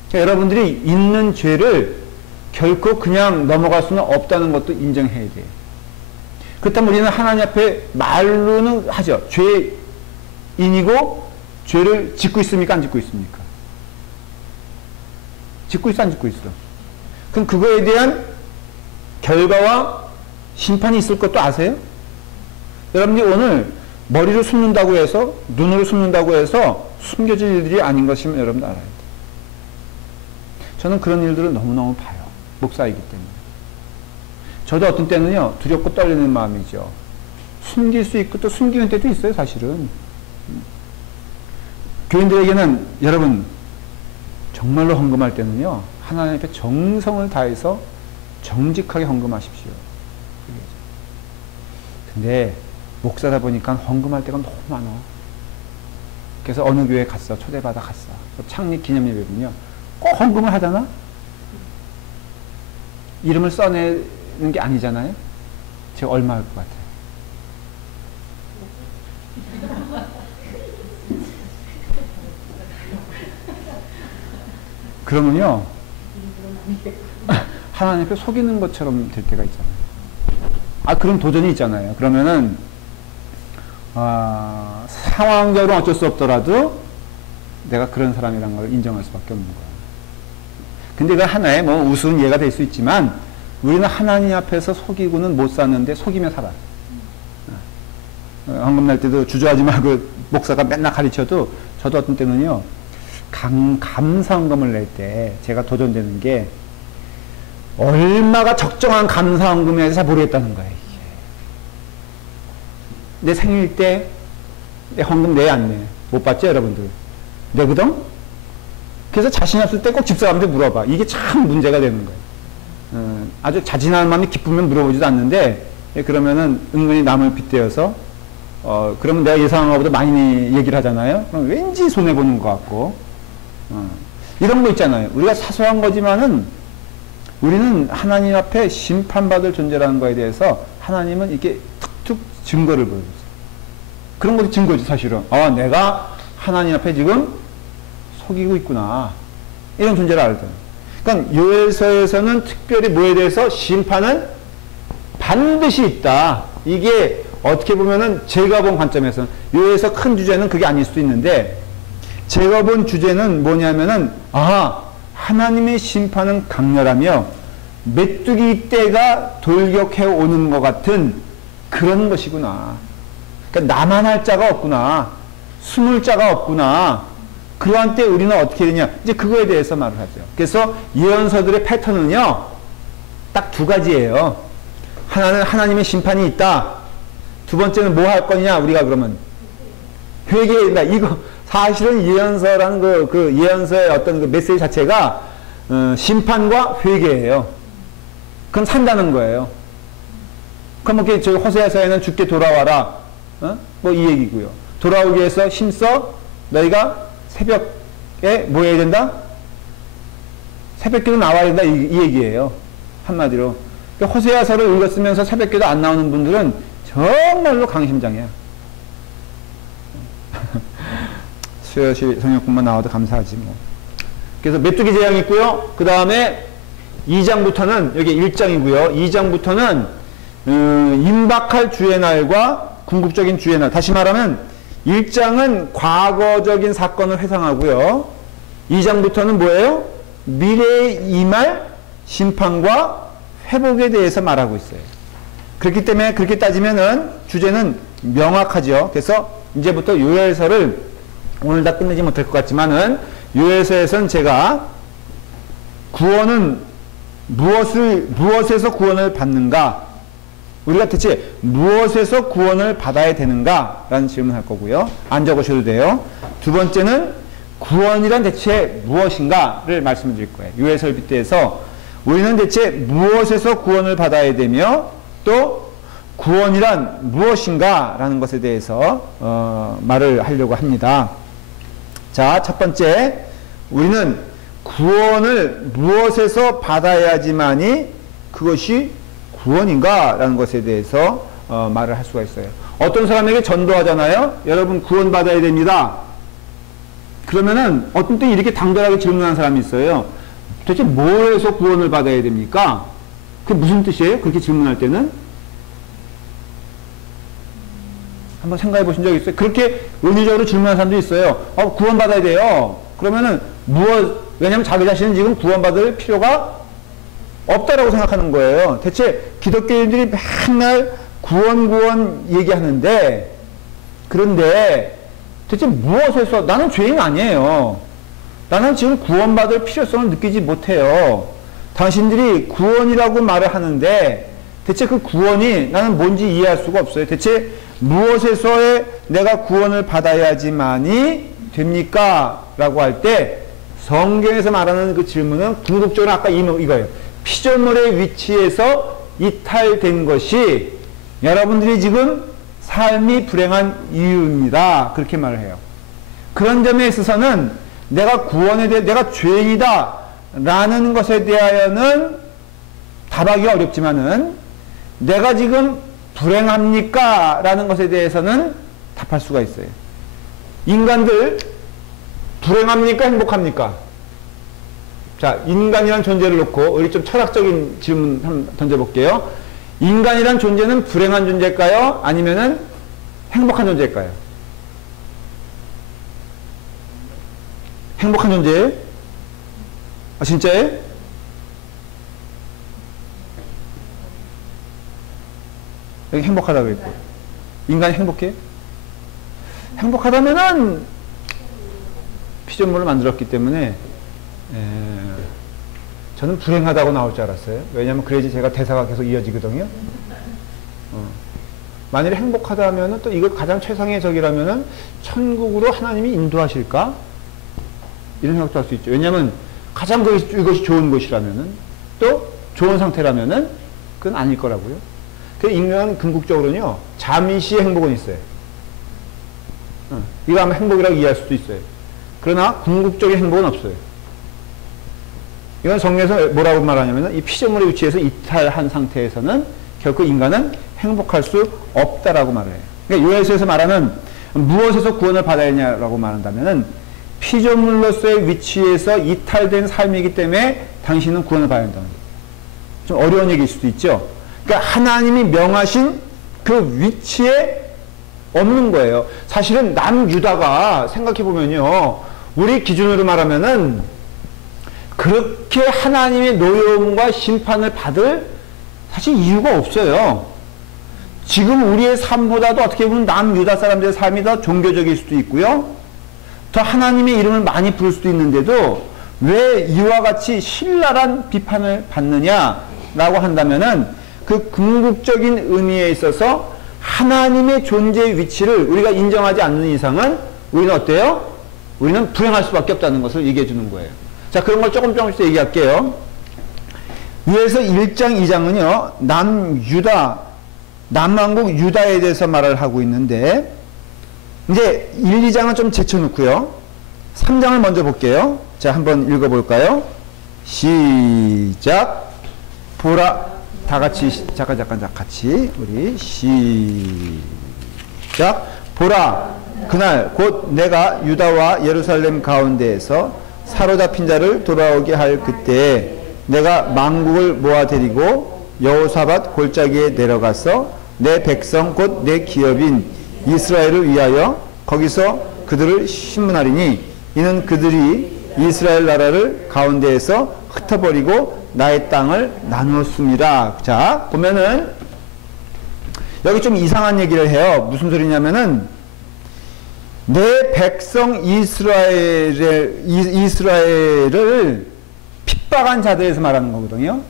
그러니까 여러분들이 있는 죄를 결코 그냥 넘어갈 수는 없다는 것도 인정해야 돼요. 그렇다면 우리는 하나님 앞에 말로는 하죠. 죄인이고 죄를 짓고 있습니까? 안 짓고 있습니까? 짓고 있어? 안 짓고 있어? 그럼 그거에 대한 결과와 심판이 있을 것도 아세요? 여러분들이 오늘 머리를 숨는다고 해서, 눈으로 숨는다고 해서 숨겨질 일들이 아닌 것임을 여러분 알아야 돼요. 저는 그런 일들을 너무너무 봐요. 목사이기 때문에. 저도 어떤 때는요, 두렵고 떨리는 마음이죠. 숨길 수 있고 또 숨기는 때도 있어요, 사실은. 교인들에게는 여러분, 정말로 헌금할 때는요, 하나님 앞에 정성을 다해서 정직하게 헌금하십시오. 근데 목사다 보니까 헌금할 때가 너무 많아. 그래서 어느 교회 갔어. 초대받아 갔어. 창립 기념예배군요. 꼭 헌금을 하잖아? 이름을 써내는 게 아니잖아요? 제가 얼마 할 것 같아요? 그러면요, 하나님 앞에 속이는 것처럼 될 때가 있잖아요. 그런 도전이 있잖아요. 그러면은, 상황적으로 어쩔 수 없더라도 내가 그런 사람이라는 걸 인정할 수밖에 없는 거예요. 근데 그 하나의 뭐 우스운 예가 될 수 있지만, 우리는 하나님 앞에서 속이고는 못 사는데 속이며 살아. 헌금 날 때도 주저하지 말고 목사가 맨날 가르쳐도 저도 어떤 때는요, 감사헌금을 낼 때 제가 도전되는 게 얼마가 적정한 감사헌금이어서 잘 모르겠다는 거예요. 내 생일 때 내 헌금 내 안 내? 못 받죠, 여러분들? 내거든? 그래서 자신이 없을 때 꼭 집사람한테 물어봐. 이게 참 문제가 되는 거예요. 아주 자진하는 마음이 기쁘면 물어보지도 않는데, 그러면은 은근히 남을 빗대어서, 그러면 내가 예상한 것보다 많이 얘기를 하잖아요? 그럼 왠지 손해보는 것 같고, 이런 거 있잖아요. 우리가 사소한 거지만은, 우리는 하나님 앞에 심판받을 존재라는 거에 대해서 하나님은 이렇게 툭툭 증거를 보여줬어요. 그런 것도 증거지, 사실은. 내가 하나님 앞에 지금 속이고 있구나. 이런 존재를 알잖아요. 그러니까 요엘서에서는 특별히 뭐에 대해서 심판은 반드시 있다. 이게 어떻게 보면은 제가 본 관점에서는 요엘서 큰 주제는 그게 아닐 수도 있는데, 제가 본 주제는 뭐냐면은 하나님의 심판은 강렬하며 메뚜기 떼가 돌격해 오는 것 같은 그런 것이구나. 그러니까 나만 할 자가 없구나. 숨을 자가 없구나. 그러한 때 우리는 어떻게 되냐. 이제 그거에 대해서 말을 하죠. 그래서 예언서들의 패턴은요, 딱 두 가지예요. 하나는 하나님의 심판이 있다. 두 번째는 뭐 할 거냐, 우리가 그러면. 회개한다. 이거, 사실은 예언서라는 그 예언서의 어떤 그 메시지 자체가, 심판과 회개예요. 그럼 산다는 거예요. 그럼 뭐, 저기 호세아서에는 주께 돌아와라. 뭐 이 얘기고요. 돌아오기 위해서 힘써 너희가 새벽에 뭐 해야 된다? 새벽기도 나와야 된다. 이 얘기예요. 한마디로. 호세아서를 읽었으면서 새벽기도 안 나오는 분들은 정말로 강심장이야. 수요시 성역공만 나와도 감사하지 뭐. 그래서 메뚜기 재앙이 있고요. 그 다음에 2장부터는 여기 1장이고요. 2장부터는 임박할 주의 날과 궁극적인 주의 날. 다시 말하면 1장은 과거적인 사건을 회상하고요. 2장부터는 뭐예요? 미래에 임할 심판과 회복에 대해서 말하고 있어요. 그렇기 때문에 그렇게 따지면은 주제는 명확하죠. 그래서 이제부터 요엘서를 오늘 다 끝내지 못할 것 같지만은 요엘서에서는 제가 구원은 무엇에서 구원을 받는가? 우리가 대체 무엇에서 구원을 받아야 되는가? 라는 질문을 할 거고요. 안 적으셔도 돼요. 두 번째는 구원이란 대체 무엇인가를 말씀을 드릴 거예요. 요엘서를 빗대서 우리는 대체 무엇에서 구원을 받아야 되며 또 구원이란 무엇인가? 라는 것에 대해서 말을 하려고 합니다. 자, 첫 번째, 우리는 구원을 무엇에서 받아야지만이 그것이 구원인가? 라는 것에 대해서 말을 할 수가 있어요. 어떤 사람에게 전도하잖아요? 여러분 구원받아야 됩니다. 그러면은 어떤 때 이렇게 당돌하게 질문하는 사람이 있어요. 도대체 뭐에서 구원을 받아야 됩니까? 그게 무슨 뜻이에요? 그렇게 질문할 때는? 한번 생각해 보신 적 있어요? 그렇게 은유적으로 질문하는 사람도 있어요. 구원받아야 돼요. 그러면은 왜냐면 자기 자신은 지금 구원받을 필요가 없다라고 생각하는 거예요. 대체 기독교인들이 맨날 구원 얘기하는데, 그런데 대체 무엇에서, 나는 죄인 아니에요. 나는 지금 구원받을 필요성을 느끼지 못해요. 당신들이 구원이라고 말을 하는데 대체 그 구원이 나는 뭔지 이해할 수가 없어요. 대체 무엇에서의 내가 구원을 받아야지만이 됩니까? 라고 할 때 성경에서 말하는 그 질문은 궁극적으로 아까 이거예요. 피조물의 위치에서 이탈된 것이 여러분들이 지금 삶이 불행한 이유입니다. 그렇게 말을 해요. 그런 점에 있어서는 내가 구원에 대해 내가 죄인이다 라는 것에 대하여는 답하기 어렵지만은 내가 지금 불행합니까? 라는 것에 대해서는 답할 수가 있어요. 인간들 불행합니까? 행복합니까? 자, 인간이란 존재를 놓고 우리 좀 철학적인 질문 한번 던져볼게요. 인간이란 존재는 불행한 존재일까요? 아니면은 행복한 존재일까요? 행복한 존재예요? 아, 진짜예요? 여기 행복하다고 그랬고. 인간이 행복해? 행복하다면은 피조물을 만들었기 때문에 저는 불행하다고 나올 줄 알았어요. 왜냐하면 그래야지 제가 대사가 계속 이어지거든요. 만일에 행복하다면은 또 이걸 가장 최상의 적이라면은 천국으로 하나님이 인도하실까? 이런 생각도 할 수 있죠. 왜냐하면 가장 이것이 좋은 것이라면은, 또 좋은 상태라면은 그건 아닐 거라고요. 그래서 인간은 궁극적으로는요, 잠시 행복은 있어요. 이거 아마 행복이라고 이해할 수도 있어요. 그러나 궁극적인 행복은 없어요. 이건 성경에서 뭐라고 말하냐면, 이 피조물의 위치에서 이탈한 상태에서는 결코 인간은 행복할 수 없다라고 말을 해요. 그러니까 요에서에서 말하는 무엇에서 구원을 받아야 하냐라고 말한다면은, 피조물로서의 위치에서 이탈된 삶이기 때문에 당신은 구원을 받아야 한다는 거예요. 좀 어려운 얘기일 수도 있죠. 그러니까 하나님이 명하신 그 위치에 없는 거예요. 사실은 남유다가 생각해보면요, 우리 기준으로 말하면은 그렇게 하나님의 노여움과 심판을 받을 사실 이유가 없어요. 지금 우리의 삶보다도 어떻게 보면 남유다 사람들의 삶이 더 종교적일 수도 있고요, 더 하나님의 이름을 많이 부를 수도 있는데도 왜 이와 같이 신랄한 비판을 받느냐라고 한다면은, 그 궁극적인 의미에 있어서 하나님의 존재의 위치를 우리가 인정하지 않는 이상은 우리는 어때요? 우리는 불행할 수밖에 없다는 것을 얘기해 주는 거예요. 자, 그런 걸 조금씩 얘기할게요. 위에서 1장, 2장은요, 남유다, 남왕국 유다에 대해서 말을 하고 있는데, 이제 1, 2장은 좀 제쳐놓고요. 3장을 먼저 볼게요. 자, 한번 읽어볼까요? 시작. 보라. 다 같이, 잠깐, 같이. 우리, 시작. 보라. 그날 곧 내가 유다와 예루살렘 가운데에서 사로잡힌 자를 돌아오게 할 그때에 내가 만국을 모아 데리고 여호사밧 골짜기에 내려가서 내 백성 곧 내 기업인 이스라엘을 위하여 거기서 그들을 심문하리니, 이는 그들이 이스라엘 나라를 가운데에서 흩어버리고 나의 땅을 나누었습니다. 자, 보면은 여기 좀 이상한 얘기를 해요. 무슨 소리냐면은, 내 백성 이스라엘을 핍박한 자들에서 말하는 거거든요.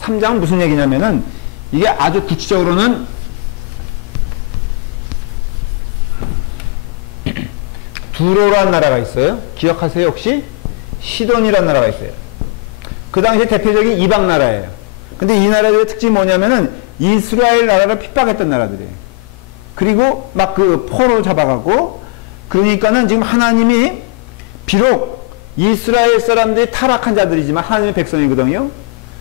3장은 무슨 얘기냐면은, 이게 아주 구체적으로는 두로라는 나라가 있어요. 기억하세요, 혹시? 시돈이라는 나라가 있어요. 그 당시에 대표적인 이방 나라예요. 근데 이 나라들의 특징이 뭐냐면은 이스라엘 나라를 핍박했던 나라들이에요. 그리고 막 그 포로 잡아가고, 그러니까는 지금 하나님이 비록 이스라엘 사람들이 타락한 자들이지만 하나님의 백성이거든요.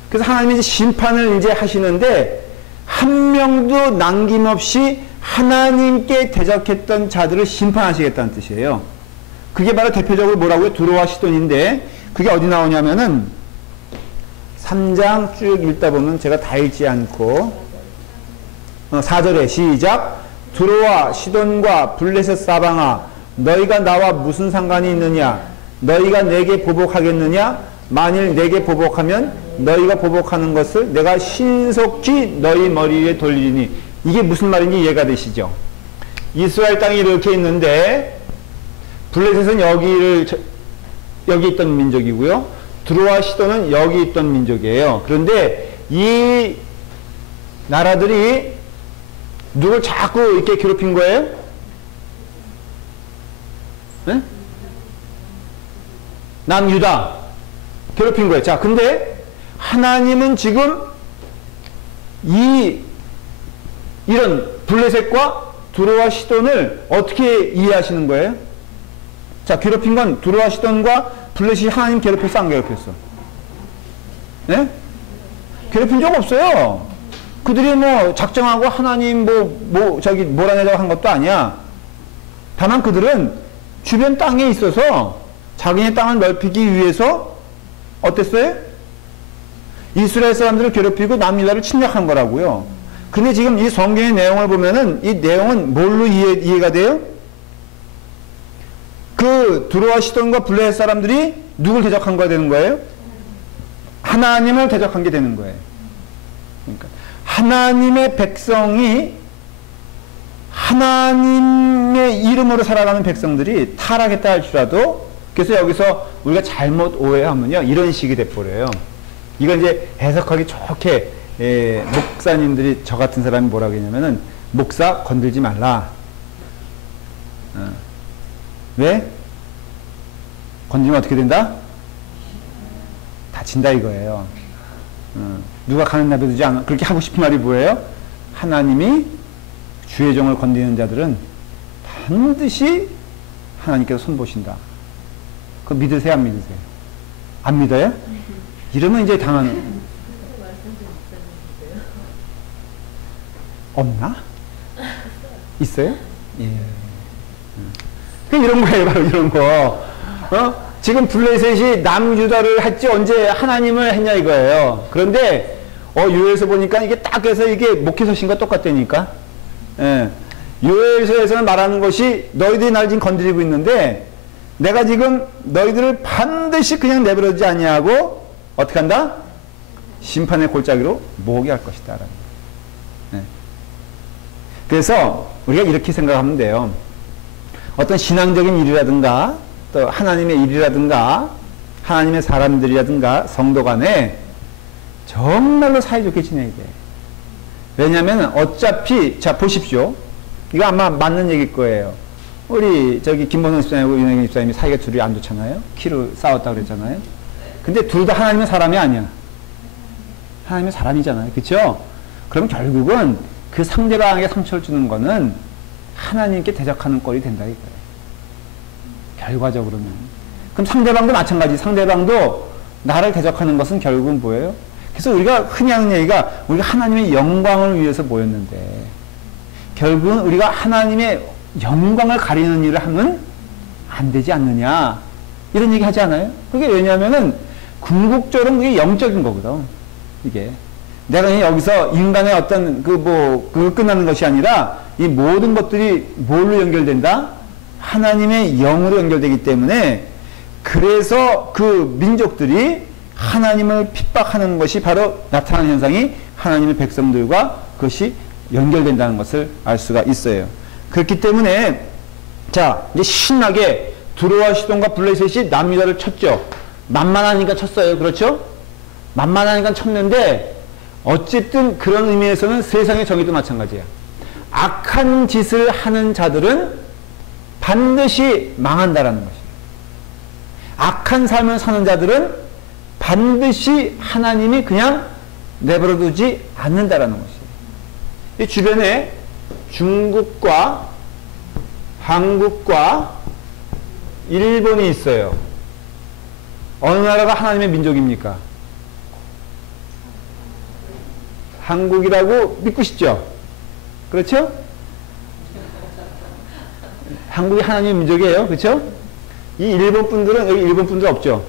그래서 하나님이 이제 심판을 이제 하시는데, 한 명도 남김없이 하나님께 대적했던 자들을 심판하시겠다는 뜻이에요. 그게 바로 대표적으로 뭐라고요? 두로와 시돈인데, 그게 어디 나오냐면은 3장 쭉 읽다 보면 제가 다 읽지 않고 4절에 시작. 두로와 시돈과 블레셋 사방아, 너희가 나와 무슨 상관이 있느냐? 너희가 내게 보복하겠느냐? 만일 내게 보복하면 너희가 보복하는 것을 내가 신속히 너희 머리에 돌리니. 이게 무슨 말인지 이해가 되시죠? 이스라엘 땅이 이렇게 있는데, 블레셋은 여기 있던 민족이고요, 두로와 시돈은 여기 있던 민족이에요. 그런데 이 나라들이 누굴 자꾸 이렇게 괴롭힌 거예요? 네? 남유다 괴롭힌 거예요. 자, 근데 하나님은 지금 이런 블레셋과 두로와 시돈을 어떻게 이해하시는 거예요? 자, 괴롭힌 건 두로와 시돈과 블레셋이 하나님 괴롭혔어, 안 괴롭혔어? 네? 괴롭힌 적 없어요. 그들이 뭐 작정하고 하나님 몰아내자고 한 것도 아니야. 다만 그들은 주변 땅에 있어서 자기네 땅을 넓히기 위해서 어땠어요? 이스라엘 사람들을 괴롭히고 남유다를 침략한 거라고요. 근데 지금 이 성경의 내용을 보면은 이 내용은 뭘로 이해가 돼요? 그 두로와 시돈과 블레셋 사람들이 누굴 대적한 거야 되는 거예요? 하나님을 대적한 게 되는 거예요. 그러니까 하나님의 백성이, 하나님의 이름으로 살아가는 백성들이 타락했다 할지라도, 그래서 여기서 우리가 잘못 오해하면요, 이런 식이 돼버려요. 이건 이제 해석하기 좋게, 목사님들이, 저 같은 사람이 뭐라고 했냐면은, 목사 건들지 말라. 왜? 건드리면 어떻게 된다? 다친다 이거예요. 누가 가는 나비두지 않아. 그렇게 하고 싶은 말이 뭐예요? 하나님이 주의 종을 건드리는 자들은 반드시 하나님께서 손보신다. 그거 믿으세요, 안 믿으세요? 안 믿어요? 이러면 이제 당하는. 없나? 있어요? 예. 그 이런 거예요, 바로 이런 거. 지금 블레셋이 남유다를 했지 언제 하나님을 했냐 이거예요. 그런데 요엘서 보니까 이게 딱 해서 이게 목회서신과 똑같다니까. 예. 요엘서에서는 말하는 것이 너희들이 날 지금 건드리고 있는데 내가 지금 너희들을 반드시 그냥 내버려두지 아니하고 어떻게 한다? 심판의 골짜기로 모으게 할 것이다. 예. 그래서 우리가 이렇게 생각하면 돼요. 어떤 신앙적인 일이라든가 또 하나님의 일이라든가 하나님의 사람들이라든가 성도 간에 정말로 사이좋게 지내야 돼. 왜냐하면 어차피 자 보십시오. 이거 아마 맞는 얘기일 거예요. 우리 저기 김범선 집사님하고 윤영희 집사님이 사이가 둘이 안 좋잖아요. 키로 싸웠다고 그랬잖아요. 근데 둘 다 하나님의 사람이 아니야. 하나님의 사람이잖아요. 그렇죠? 그럼 결국은 그 상대방에게 상처를 주는 거는 하나님께 대적하는 꼴이 된다 이거예요. 결과적으로는. 그럼 상대방도 마찬가지. 상대방도 나를 대적하는 것은 결국은 뭐예요? 그래서 우리가 흔히 하는 얘기가 우리가 하나님의 영광을 위해서 모였는데 결국은 우리가 하나님의 영광을 가리는 일을 하면 안 되지 않느냐 이런 얘기 하지 않아요? 그게 왜냐하면은 궁극적으로는 그게 영적인 거거든. 이게 내가 그냥 여기서 인간의 어떤 그거 끝나는 것이 아니라 이 모든 것들이 뭘로 연결된다? 하나님의 영으로 연결되기 때문에 그래서 그 민족들이 하나님을 핍박하는 것이 바로 나타나는 현상이 하나님의 백성들과 그것이 연결된다는 것을 알 수가 있어요. 그렇기 때문에 자 이제 신나게 두로와 시돈과 블레셋이 남유다를 쳤죠. 만만하니까 쳤어요. 그렇죠? 만만하니까 쳤는데 어쨌든 그런 의미에서는 세상의 정의도 마찬가지야. 악한 짓을 하는 자들은 반드시 망한다라는 것이에요. 악한 삶을 사는 자들은 반드시 하나님이 그냥 내버려두지 않는다라는 것이에요. 이 주변에 중국과 한국과 일본이 있어요. 어느 나라가 하나님의 민족입니까? 한국이라고 믿고 싶죠? 그렇죠? 한국이 하나님의 민족이에요. 그렇죠? 이 일본 분들은 여기 일본 분들 없죠?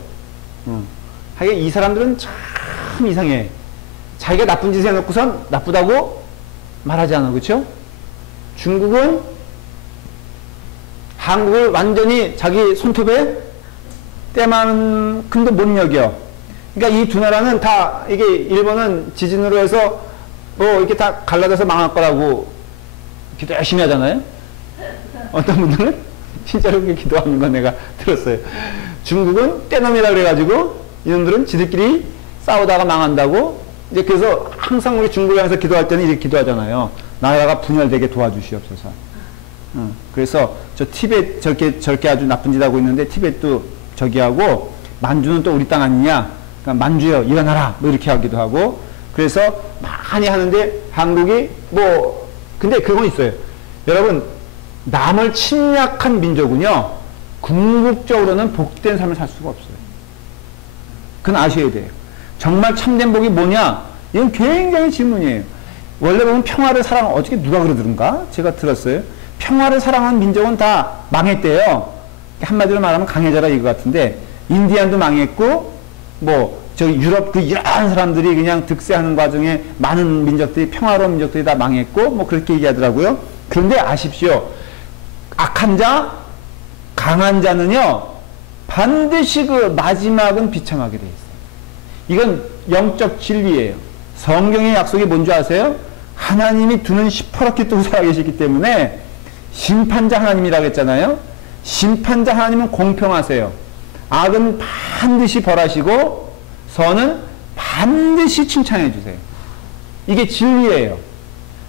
하여간 이 사람들은 참 이상해. 자기가 나쁜 짓을 해놓고선 나쁘다고 말하지 않아. 그렇죠? 중국은 한국을 완전히 자기 손톱에 때만큼도 못 여겨. 그러니까 이 두 나라는 다 이게 일본은 지진으로 해서 뭐 이렇게 다 갈라져서 망할 거라고 기도 열심히 하잖아요. 어떤 분들은 진짜로 그렇게 기도하는 거 내가 들었어요. 중국은 떼놈이라 그래가지고 이놈들은 지들끼리 싸우다가 망한다고. 이제 그래서 항상 우리 중국에 가서 기도할 때는 이렇게 기도하잖아요. 나라가 분열되게 도와주시옵소서. 그래서 저 티벳 저렇게 아주 나쁜 짓 하고 있는데 티벳도 저기 하고 만주는 또 우리 땅 아니냐. 그러니까 만주여 일어나라 뭐 이렇게 하기도 하고. 그래서 많이 하는데 한국이 뭐 근데 그건 있어요. 여러분 남을 침략한 민족은요 궁극적으로는 복된 삶을 살 수가 없어요. 그건 아셔야 돼요. 정말 참된 복이 뭐냐? 이건 굉장히 질문이에요. 원래 보면 평화를 사랑하는 어떻게 누가 그러던가? 제가 들었어요. 평화를 사랑하는 민족은 다 망했대요. 한마디로 말하면 강해져라 이거 같은데 인디안도 망했고 뭐 저기 유럽 그 이러한 사람들이 그냥 득세하는 과정에 많은 민족들이 평화로운 민족들이 다 망했고 뭐 그렇게 얘기하더라고요. 그런데 아십시오. 악한 자, 강한 자는요 반드시 그 마지막은 비참하게 돼 있어요. 이건 영적 진리예요. 성경의 약속이 뭔지 아세요? 하나님이 두는 시퍼렇게 뜨고 살아계시기 때문에 심판자 하나님이라고 했잖아요. 심판자 하나님은 공평하세요. 악은 반드시 벌하시고 선은 반드시 칭찬해 주세요. 이게 진리예요.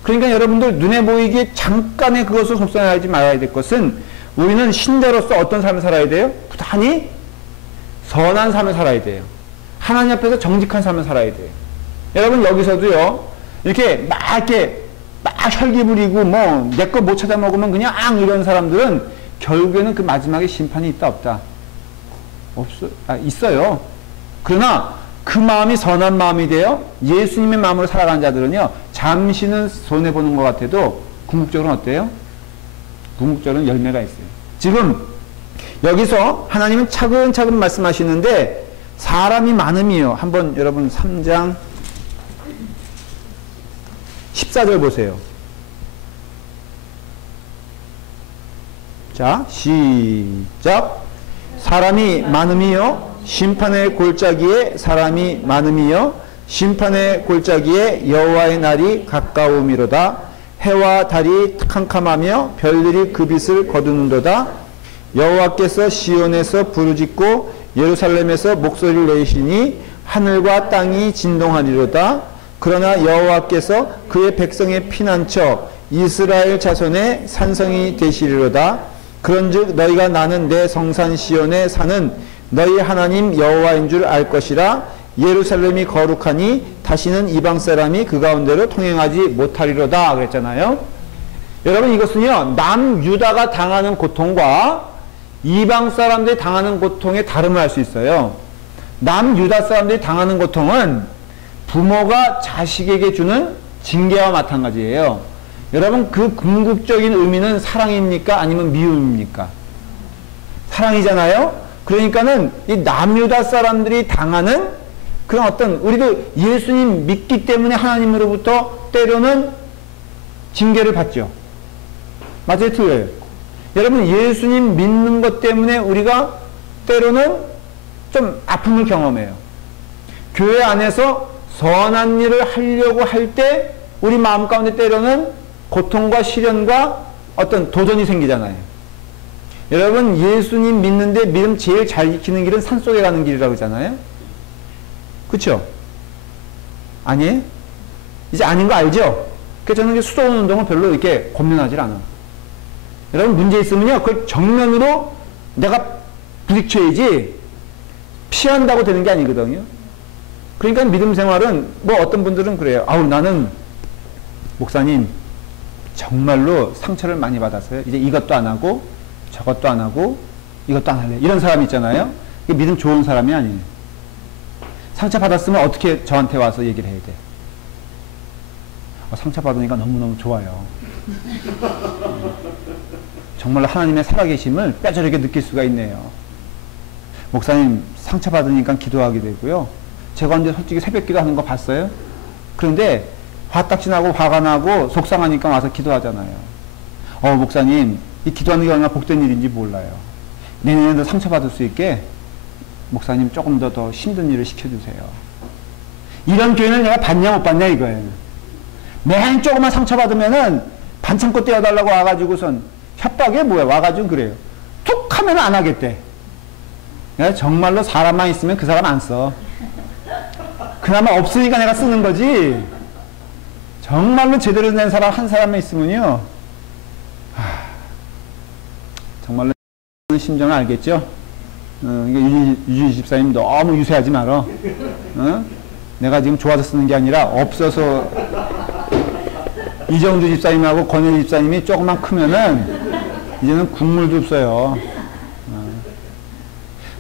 그러니까 여러분들 눈에 보이기에 잠깐의 그것을 속상하지 말아야 될 것은 우리는 신자로서 어떤 삶을 살아야 돼요? 부단히 선한 삶을 살아야 돼요. 하나님 앞에서 정직한 삶을 살아야 돼요. 여러분 여기서도요. 이렇게 막 혈기 부리고 뭐 내 거 못 찾아 먹으면 그냥 이런 사람들은 결국에는 그 마지막에 심판이 있다 없다? 있어요. 그러나 그 마음이 선한 마음이 되어 예수님의 마음으로 살아가는 자들은요. 잠시는 손해보는 것 같아도 궁극적으로는 어때요? 궁극적으로는 열매가 있어요. 지금 여기서 하나님은 차근차근 말씀하시는데 사람이 많음이요. 한번 여러분 3장 14절 보세요. 자, 시작. 사람이 많음이요. 심판의 골짜기에 사람이 많음이요. 심판의 골짜기에 여호와의 날이 가까움이로다. 해와 달이 캄캄하며 별들이 그 빛을 거두는도다. 여호와께서 시온에서 부르짖고 예루살렘에서 목소리를 내시니 하늘과 땅이 진동하리로다. 그러나 여호와께서 그의 백성의 피난처 이스라엘 자손의 산성이 되시리로다. 그런즉 너희가 나는 내 성산 시온에 사는 너희 하나님 여호와인 줄 알 것이라. 예루살렘이 거룩하니 다시는 이방 사람이 그 가운데로 통행하지 못하리로다 그랬잖아요. 여러분 이것은요 남유다가 당하는 고통과 이방 사람들이 당하는 고통의 다름을 알 수 있어요. 남유다 사람들이 당하는 고통은 부모가 자식에게 주는 징계와 마찬가지예요. 여러분 그 궁극적인 의미는 사랑입니까? 아니면 미움입니까? 사랑이잖아요. 그러니까는 이 남유다 사람들이 당하는 그런 어떤 우리도 예수님 믿기 때문에 하나님으로부터 때로는 징계를 받죠. 맞아요? 틀려요? 여러분 예수님 믿는 것 때문에 우리가 때로는 좀 아픔을 경험해요. 교회 안에서 선한 일을 하려고 할 때 우리 마음 가운데 때로는 고통과 시련과 어떤 도전이 생기잖아요. 여러분 예수님 믿는데 믿음 제일 잘 지키는 길은 산속에 가는 길이라고 하잖아요. 그렇죠? 아니에요? 이제 아닌 거 알죠? 그래서 저는 수도원 운동을 별로 이렇게 권면하지 않아. 여러분 문제 있으면요 그걸 정면으로 내가 부딪혀야지 피한다고 되는 게 아니거든요. 그러니까 믿음 생활은 뭐 어떤 분들은 그래요. 아우 나는 목사님 정말로 상처를 많이 받았어요. 이제 이것도 안 하고 저것도 안 하고 이것도 안 할래. 이런 사람 있잖아요. 이게 믿음 좋은 사람이 아니에요. 상처 받았으면 어떻게 저한테 와서 얘기를 해야 돼? 상처 받으니까 너무너무 좋아요. 정말로 하나님의 살아계심을 뼈저리게 느낄 수가 있네요. 목사님 상처 받으니까 기도하게 되고요. 제가 언제 솔직히 새벽기도 하는 거 봤어요? 그런데 화딱지나고 화가 나고 속상하니까 와서 기도하잖아요. 목사님 이 기도하는 게 얼마나 복된 일인지 몰라요. 내년에도 상처받을 수 있게 목사님 조금 더 힘든 일을 시켜주세요. 이런 교회는 내가 받냐 못 받냐 이거예요. 맨 조금만 상처받으면은 반창고 떼어달라고 와가지고선 협박에 뭐야 와가지고 그래요. 툭 하면 안 하겠대. 정말로 사람만 있으면 그 사람 안 써. 그나마 없으니까 내가 쓰는 거지. 정말로 제대로 된 사람 한 사람만 있으면요. 정말로 심정을 알겠죠? 유지 집사님 너무 유세하지 말어. 내가 지금 좋아서 쓰는 게 아니라 없어서 이정주 집사님하고 권혜리 집사님이 조금만 크면은 이제는 국물도 없어요.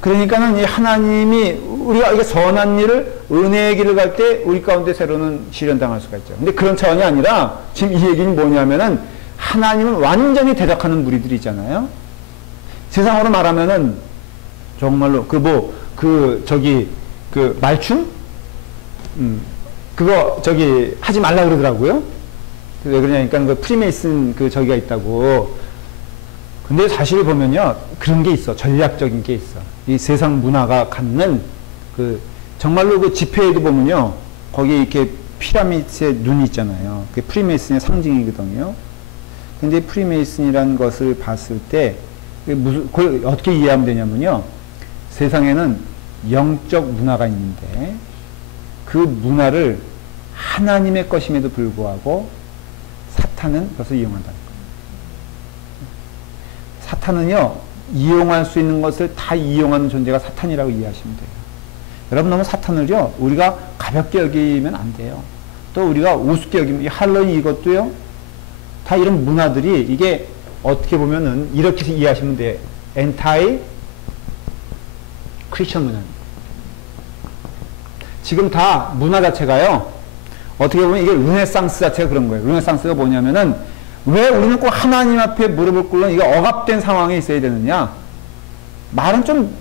그러니까는 이 하나님이 우리가 이게 선한 일을 은혜의 길을 갈 때 우리 가운데 새로는 시련당할 수가 있죠. 근데 그런 차원이 아니라 지금 이 얘기는 뭐냐면은 하나님은 완전히 대적하는 무리들이 있잖아요. 세상으로 말하면은 정말로 말춤? 그거 하지 말라 그러더라고요. 왜 그러냐니까 그 프리메이슨 저기가 있다고. 근데 사실 보면요 그런 게 있어. 전략적인 게 있어. 이 세상 문화가 갖는 정말로 그 집회에도 보면요 거기 이렇게 피라미드의 눈이 있잖아요. 그게 프리메이슨의 상징이거든요. 근데 프리메이슨이라는 것을 봤을 때 그걸 어떻게 이해하면 되냐면요. 세상에는 영적 문화가 있는데 그 문화를 하나님의 것임에도 불구하고 사탄은 그것을 이용한다는 거예요. 사탄은요 이용할 수 있는 것을 다 이용하는 존재가 사탄이라고 이해하시면 돼요. 여러분 너무 사탄을요 우리가 가볍게 여기면 안 돼요. 또 우리가 우습게 여기면 이 할로윈 이것도요 다 이런 문화들이 이게 어떻게 보면은 이렇게 이해하시면 돼요. 엔타이 크리스천 문화입니다. 지금 다 문화 자체가요 어떻게 보면 이게 르네상스 자체가 그런 거예요. 르네상스가 뭐냐면은 왜 우리는 꼭 하나님 앞에 무릎을 꿇는 이게 억압된 상황에 있어야 되느냐? 말은 좀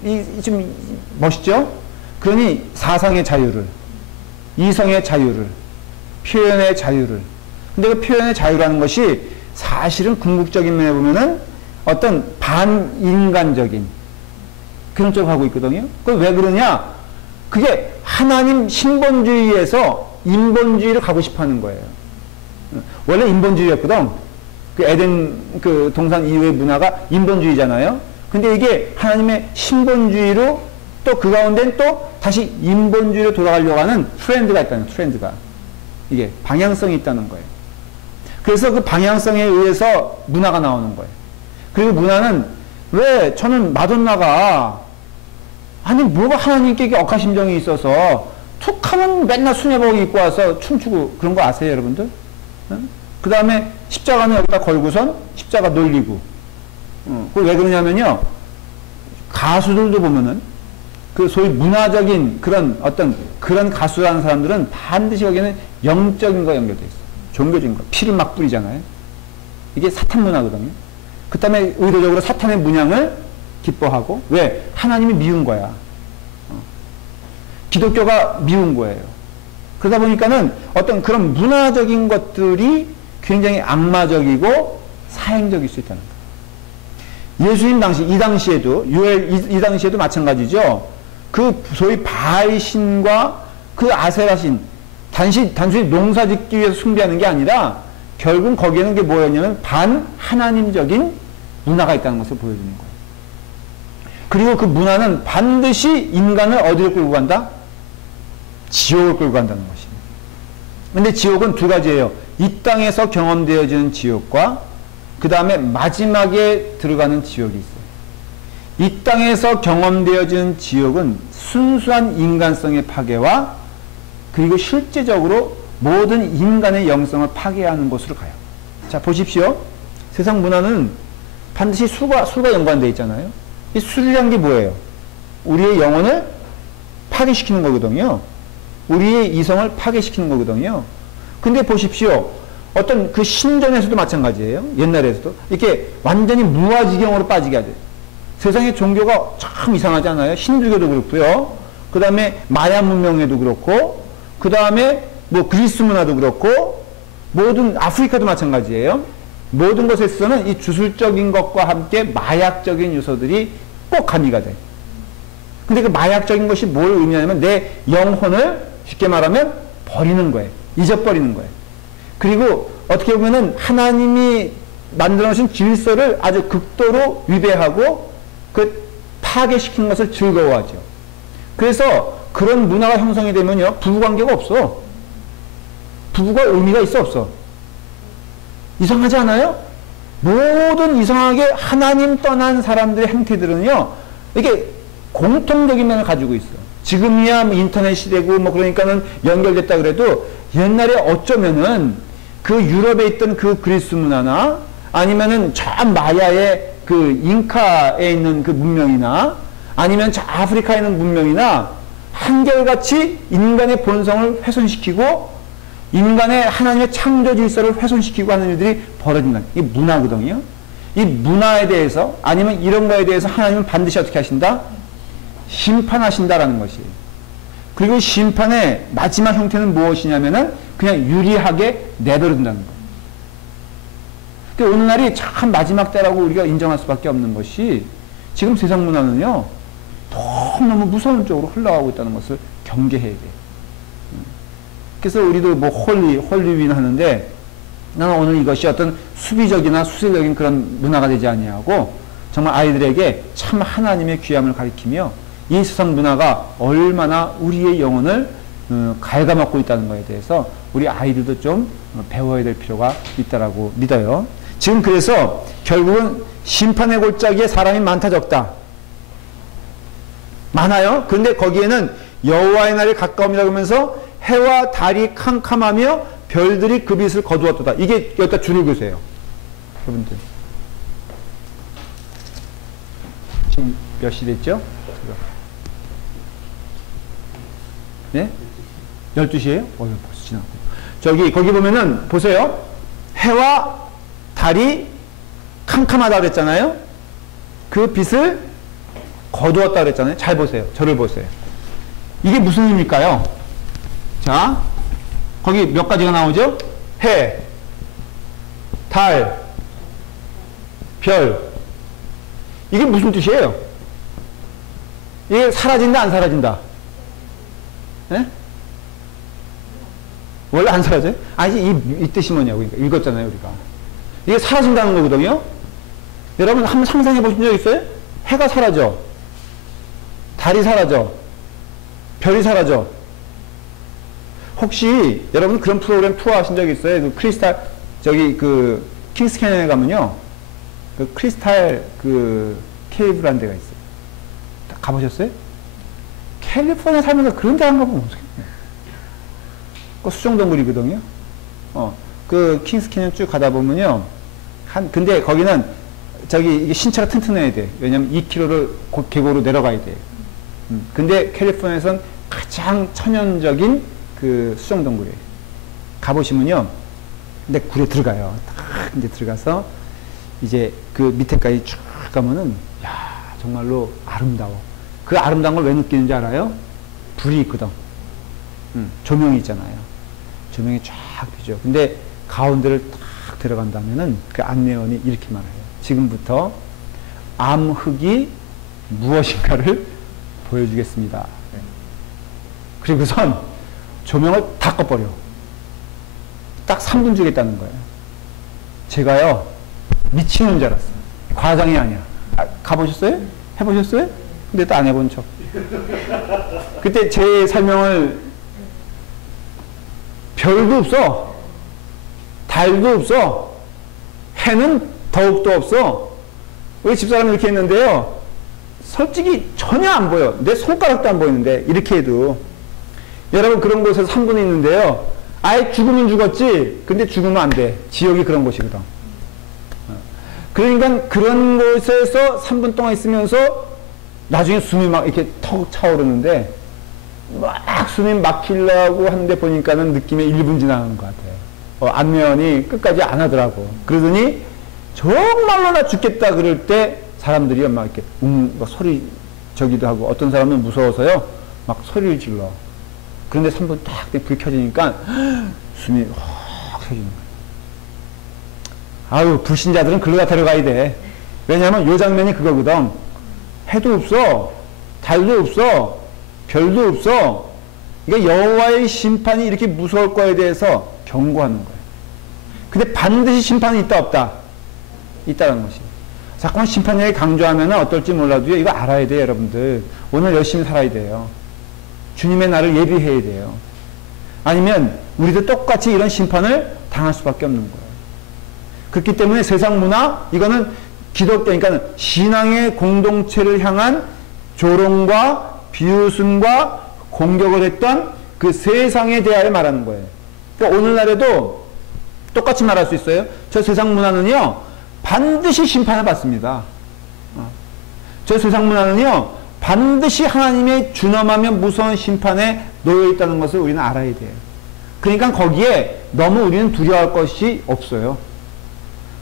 멋있죠? 그러니 사상의 자유를, 이성의 자유를, 표현의 자유를. 근데 그 표현의 자유라는 것이 사실은 궁극적인 면에 보면은 어떤 반인간적인 그런 쪽으로 가고 있거든요. 그건 왜 그러냐? 그게 하나님 신본주의에서 인본주의를 가고 싶어 하는 거예요. 원래 인본주의였거든. 그 에덴 그 동산 이후의 문화가 인본주의잖아요. 근데 이게 하나님의 신본주의로 또 그 가운데는 또 다시 인본주의로 돌아가려고 하는 트렌드가 있다는 트렌드가. 이게 방향성이 있다는 거예요. 그래서 그 방향성에 의해서 문화가 나오는 거예요. 그리고 문화는 왜 저는 마돈나가 아니 뭐가 하나님께 억하심정이 있어서 툭 하면 맨날 수녀복 입고 와서 춤추고 그런 거 아세요 여러분들? 응? 그 다음에 십자가는 여기다 걸고선 십자가 놀리고 그걸 왜 그러냐면요 가수들도 보면은 그 소위 문화적인 그런 어떤 그런 가수라는 사람들은 반드시 거기는 영적인 거 연결돼 있어요. 종교적인 거 피를 막 뿌리잖아요. 이게 사탄 문화거든요. 그 다음에 의도적으로 사탄의 문양을 기뻐하고 왜? 하나님이 미운 거야. 기독교가 미운 거예요. 그러다 보니까는 어떤 그런 문화적인 것들이 굉장히 악마적이고 사행적일 수 있다는 거예요. 예수님 당시, 이 당시에도, 이 당시에도 마찬가지죠. 그 소위 바알 신과 그 아세라 신, 단순히 농사 짓기 위해서 숭배하는 게 아니라 결국 거기에는 게 뭐였냐면 반하나님적인 문화가 있다는 것을 보여주는 거예요. 그리고 그 문화는 반드시 인간을 어디로 끌고 간다? 지옥을 끌고 간다는 것입니다. 근데 지옥은 두 가지예요. 이 땅에서 경험되어지는 지옥과 그 다음에 마지막에 들어가는 지옥이 있어요. 이 땅에서 경험되어지는 지옥은 순수한 인간성의 파괴와 그리고 실제적으로 모든 인간의 영성을 파괴하는 곳으로 가요. 자, 보십시오. 세상 문화는 반드시 술과 연관되어 있잖아요. 이 술이란 게 뭐예요? 우리의 영혼을 파괴시키는 거거든요. 우리의 이성을 파괴시키는 거거든요. 근데 보십시오. 어떤 그 신전에서도 마찬가지예요. 옛날에서도. 이렇게 완전히 무아지경으로 빠지게 하죠. 세상의 종교가 참 이상하지 않아요? 힌두교도 그렇고요. 그 다음에 마야 문명에도 그렇고, 그 다음에 뭐 그리스 문화도 그렇고, 모든 아프리카도 마찬가지예요. 모든 것에 있어서는 이 주술적인 것과 함께 마약적인 요소들이 꼭 가미가 돼. 근데 그 마약적인 것이 뭘 의미하냐면 내 영혼을 쉽게 말하면 버리는 거예요. 잊어버리는 거예요. 그리고 어떻게 보면은 하나님이 만들어 놓으신 질서를 아주 극도로 위배하고 그 파괴시킨 것을 즐거워하죠. 그래서 그런 문화가 형성이 되면요, 부부관계가 없어. 부부가 의미가 있어, 없어? 이상하지 않아요? 모든 이상하게 하나님 떠난 사람들의 행태들은요, 이게 공통적인 면을 가지고 있어. 지금이야 뭐 인터넷 시대고 뭐 그러니까는 연결됐다 그래도 옛날에 어쩌면은 그 유럽에 있던 그 그리스 문화나 아니면은 저 마야의 그 잉카에 있는 그 문명이나 아니면 저 아프리카에 있는 문명이나 한결같이 인간의 본성을 훼손시키고 인간의 하나님의 창조 질서를 훼손시키고 하는 일들이 벌어진다. 이게 문화거든요. 이 문화에 대해서 아니면 이런 거에 대해서 하나님은 반드시 어떻게 하신다? 심판하신다라는 것이에요. 그리고 심판의 마지막 형태는 무엇이냐면은 그냥 유리하게 내버려둔다는 거예요. 그러니까 오늘날이 참 마지막 때라고 우리가 인정할 수밖에 없는 것이 지금 세상 문화는요, 너무 무서운 쪽으로 흘러가고 있다는 것을 경계해야 돼요. 그래서 우리도 뭐 홀리윈 하는데 나는 오늘 이것이 어떤 수비적이나 수세적인 그런 문화가 되지 아니하고 정말 아이들에게 참 하나님의 귀함을 가리키며 이 세상 문화가 얼마나 우리의 영혼을 갉아먹고 있다는 것에 대해서 우리 아이들도 좀 배워야 될 필요가 있다라고 믿어요. 지금 그래서 결국은 심판의 골짜기에 사람이 많다 적다? 많아요. 그런데 거기에는 여호와의 날이 가까움이라고 하면서 해와 달이 캄캄하며 별들이 그 빛을 거두었도다. 이게 여기다 줄을 그으세요. 여러분들. 지금 몇 시 됐죠? 네? 12시에요? 벌써 지났고. 거기 보면은, 보세요. 해와 달이 캄캄하다 그랬잖아요? 그 빛을 거두었다 그랬잖아요? 잘 보세요. 저를 보세요. 이게 무슨 의미일까요? 자, 거기 몇 가지가 나오죠? 해, 달, 별. 이게 무슨 뜻이에요? 이게 사라진다, 안 사라진다? 네? 원래 안 사라져요? 아니, 이 뜻이 뭐냐고. 그러니까 읽었잖아요, 우리가. 이게 사라진다는 거거든요? 여러분, 한번 상상해 보신 적 있어요? 해가 사라져. 달이 사라져. 별이 사라져. 혹시, 여러분 그런 프로그램 투어 하신 적 있어요? 그 크리스탈, 킹스 캐년에 가면요. 그 크리스탈, 케이브라는 데가 있어요. 가보셨어요? 캘리포니아 살면서 그런 데 안 가보면 어떡해. 그 수정동굴이거든요. 그 킹스 캐년 쭉 가다 보면요. 근데 거기는 이게 신차가 튼튼해야 돼. 왜냐면 2km를 계곡으로 내려가야 돼. 근데 캘리포니아에선 가장 천연적인 그 수정동굴이에요. 가보시면요. 근데 굴에 들어가요. 딱 이제 들어가서 이제 그 밑에까지 쭉 가면은, 야, 정말로 아름다워. 그 아름다운 걸 왜 느끼는지 알아요? 불이 있거든. 조명이 있잖아요. 조명이 쫙 비죠. 근데 가운데를 딱 들어간다면은 그 안내원이 이렇게 말해요. 지금부터 암흑이 무엇인가를 보여주겠습니다. 그리고선 조명을 다 꺼버려. 딱 3분 주겠다는 거예요. 제가요, 미치는 줄 알았어요. 과장이 아니야. 가보셨어요? 해보셨어요? 근데 또 안 해본 척. 그때 제 설명을, 별도 없어. 달도 없어. 해는 더욱도 없어. 우리 집사람이 이렇게 했는데요. 솔직히 전혀 안 보여. 내 손가락도 안 보이는데, 이렇게 해도. 여러분, 그런 곳에서 3분이 있는데요. 아예 죽으면 죽었지. 근데 죽으면 안 돼. 지옥이 그런 곳이거든. 그러니까 그런 곳에서 3분 동안 있으면서 나중에 숨이 막 이렇게 턱 차오르는데, 막 숨이 막히려고 하는데 보니까는 느낌에 1분 지나는 것 같아요. 안면이 끝까지 안 하더라고. 그러더니 정말로 나 죽겠다 그럴 때 사람들이 막 이렇게 막 소리 저기도 하고, 어떤 사람은 무서워서요 막 소리를 질러. 그런데 3분 딱 불 켜지니까 숨이 확 쉬어지는 거예요. 아유, 불신자들은 글로다 데려가야 돼. 왜냐하면 요 장면이 그거거든. 해도 없어, 달도 없어, 별도 없어. 그러니까 여호와의 심판이 이렇게 무서울 거에 대해서 경고하는 거예요. 근데 반드시 심판이 있다 없다? 있다는 것이. 자꾸만 심판 얘기 강조하면 어떨지 몰라도요, 이거 알아야 돼요, 여러분들. 오늘 열심히 살아야 돼요. 주님의 날을 예비해야 돼요. 아니면 우리도 똑같이 이런 심판을 당할 수밖에 없는 거예요. 그렇기 때문에 세상 문화, 이거는 기독교, 그러니까 신앙의 공동체를 향한 조롱과 비웃음과 공격을 했던 그 세상에 대하여 말하는 거예요. 그러니까 오늘날에도 똑같이 말할 수 있어요. 저 세상 문화는요, 반드시 심판을 받습니다. 저 세상 문화는요, 반드시 하나님의 준엄하며 무서운 심판에 놓여 있다는 것을 우리는 알아야 돼요. 그러니까 거기에 너무 우리는 두려워할 것이 없어요.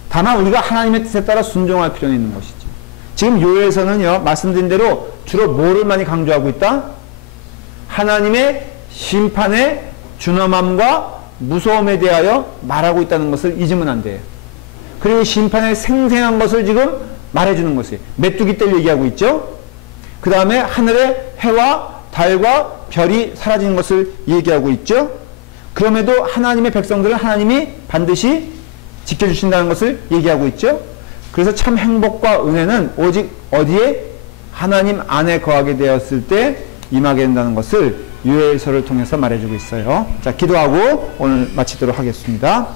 다만 우리가 하나님의 뜻에 따라 순종할 필요는 있는 것이지. 지금 요에서는요, 말씀드린 대로 주로 뭐를 많이 강조하고 있다? 하나님의 심판의 준엄함과 무서움에 대하여 말하고 있다는 것을 잊으면 안 돼요. 그리고 심판의 생생한 것을 지금 말해주는 것이에요. 메뚜기 떼를 얘기하고 있죠. 그 다음에 하늘의 해와 달과 별이 사라지는 것을 얘기하고 있죠. 그럼에도 하나님의 백성들은 하나님이 반드시 지켜주신다는 것을 얘기하고 있죠. 그래서 참 행복과 은혜는 오직 어디에? 하나님 안에 거하게 되었을 때 임하게 된다는 것을 요엘서를 통해서 말해주고 있어요. 자, 기도하고 오늘 마치도록 하겠습니다.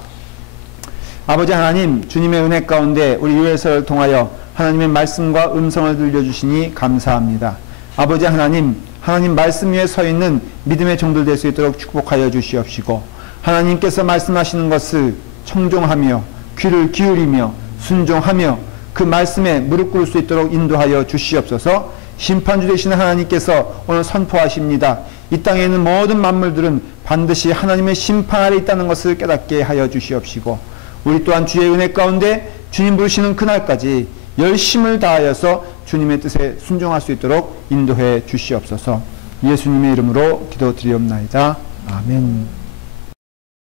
아버지 하나님, 주님의 은혜 가운데 우리 유해서를 통하여 하나님의 말씀과 음성을 들려주시니 감사합니다. 아버지 하나님, 하나님 말씀 위에 서 있는 믿음의 종들 될 수 있도록 축복하여 주시옵시고, 하나님께서 말씀하시는 것을 청종하며 귀를 기울이며 순종하며 그 말씀에 무릎 꿇을 수 있도록 인도하여 주시옵소서. 심판주 되시는 하나님께서 오늘 선포하십니다. 이 땅에 있는 모든 만물들은 반드시 하나님의 심판 아래 있다는 것을 깨닫게 하여 주시옵시고, 우리 또한 주의 은혜 가운데 주님 부르시는 그날까지 열심을 다하여서 주님의 뜻에 순종할 수 있도록 인도해 주시옵소서. 예수님의 이름으로 기도드리옵나이다. 아멘.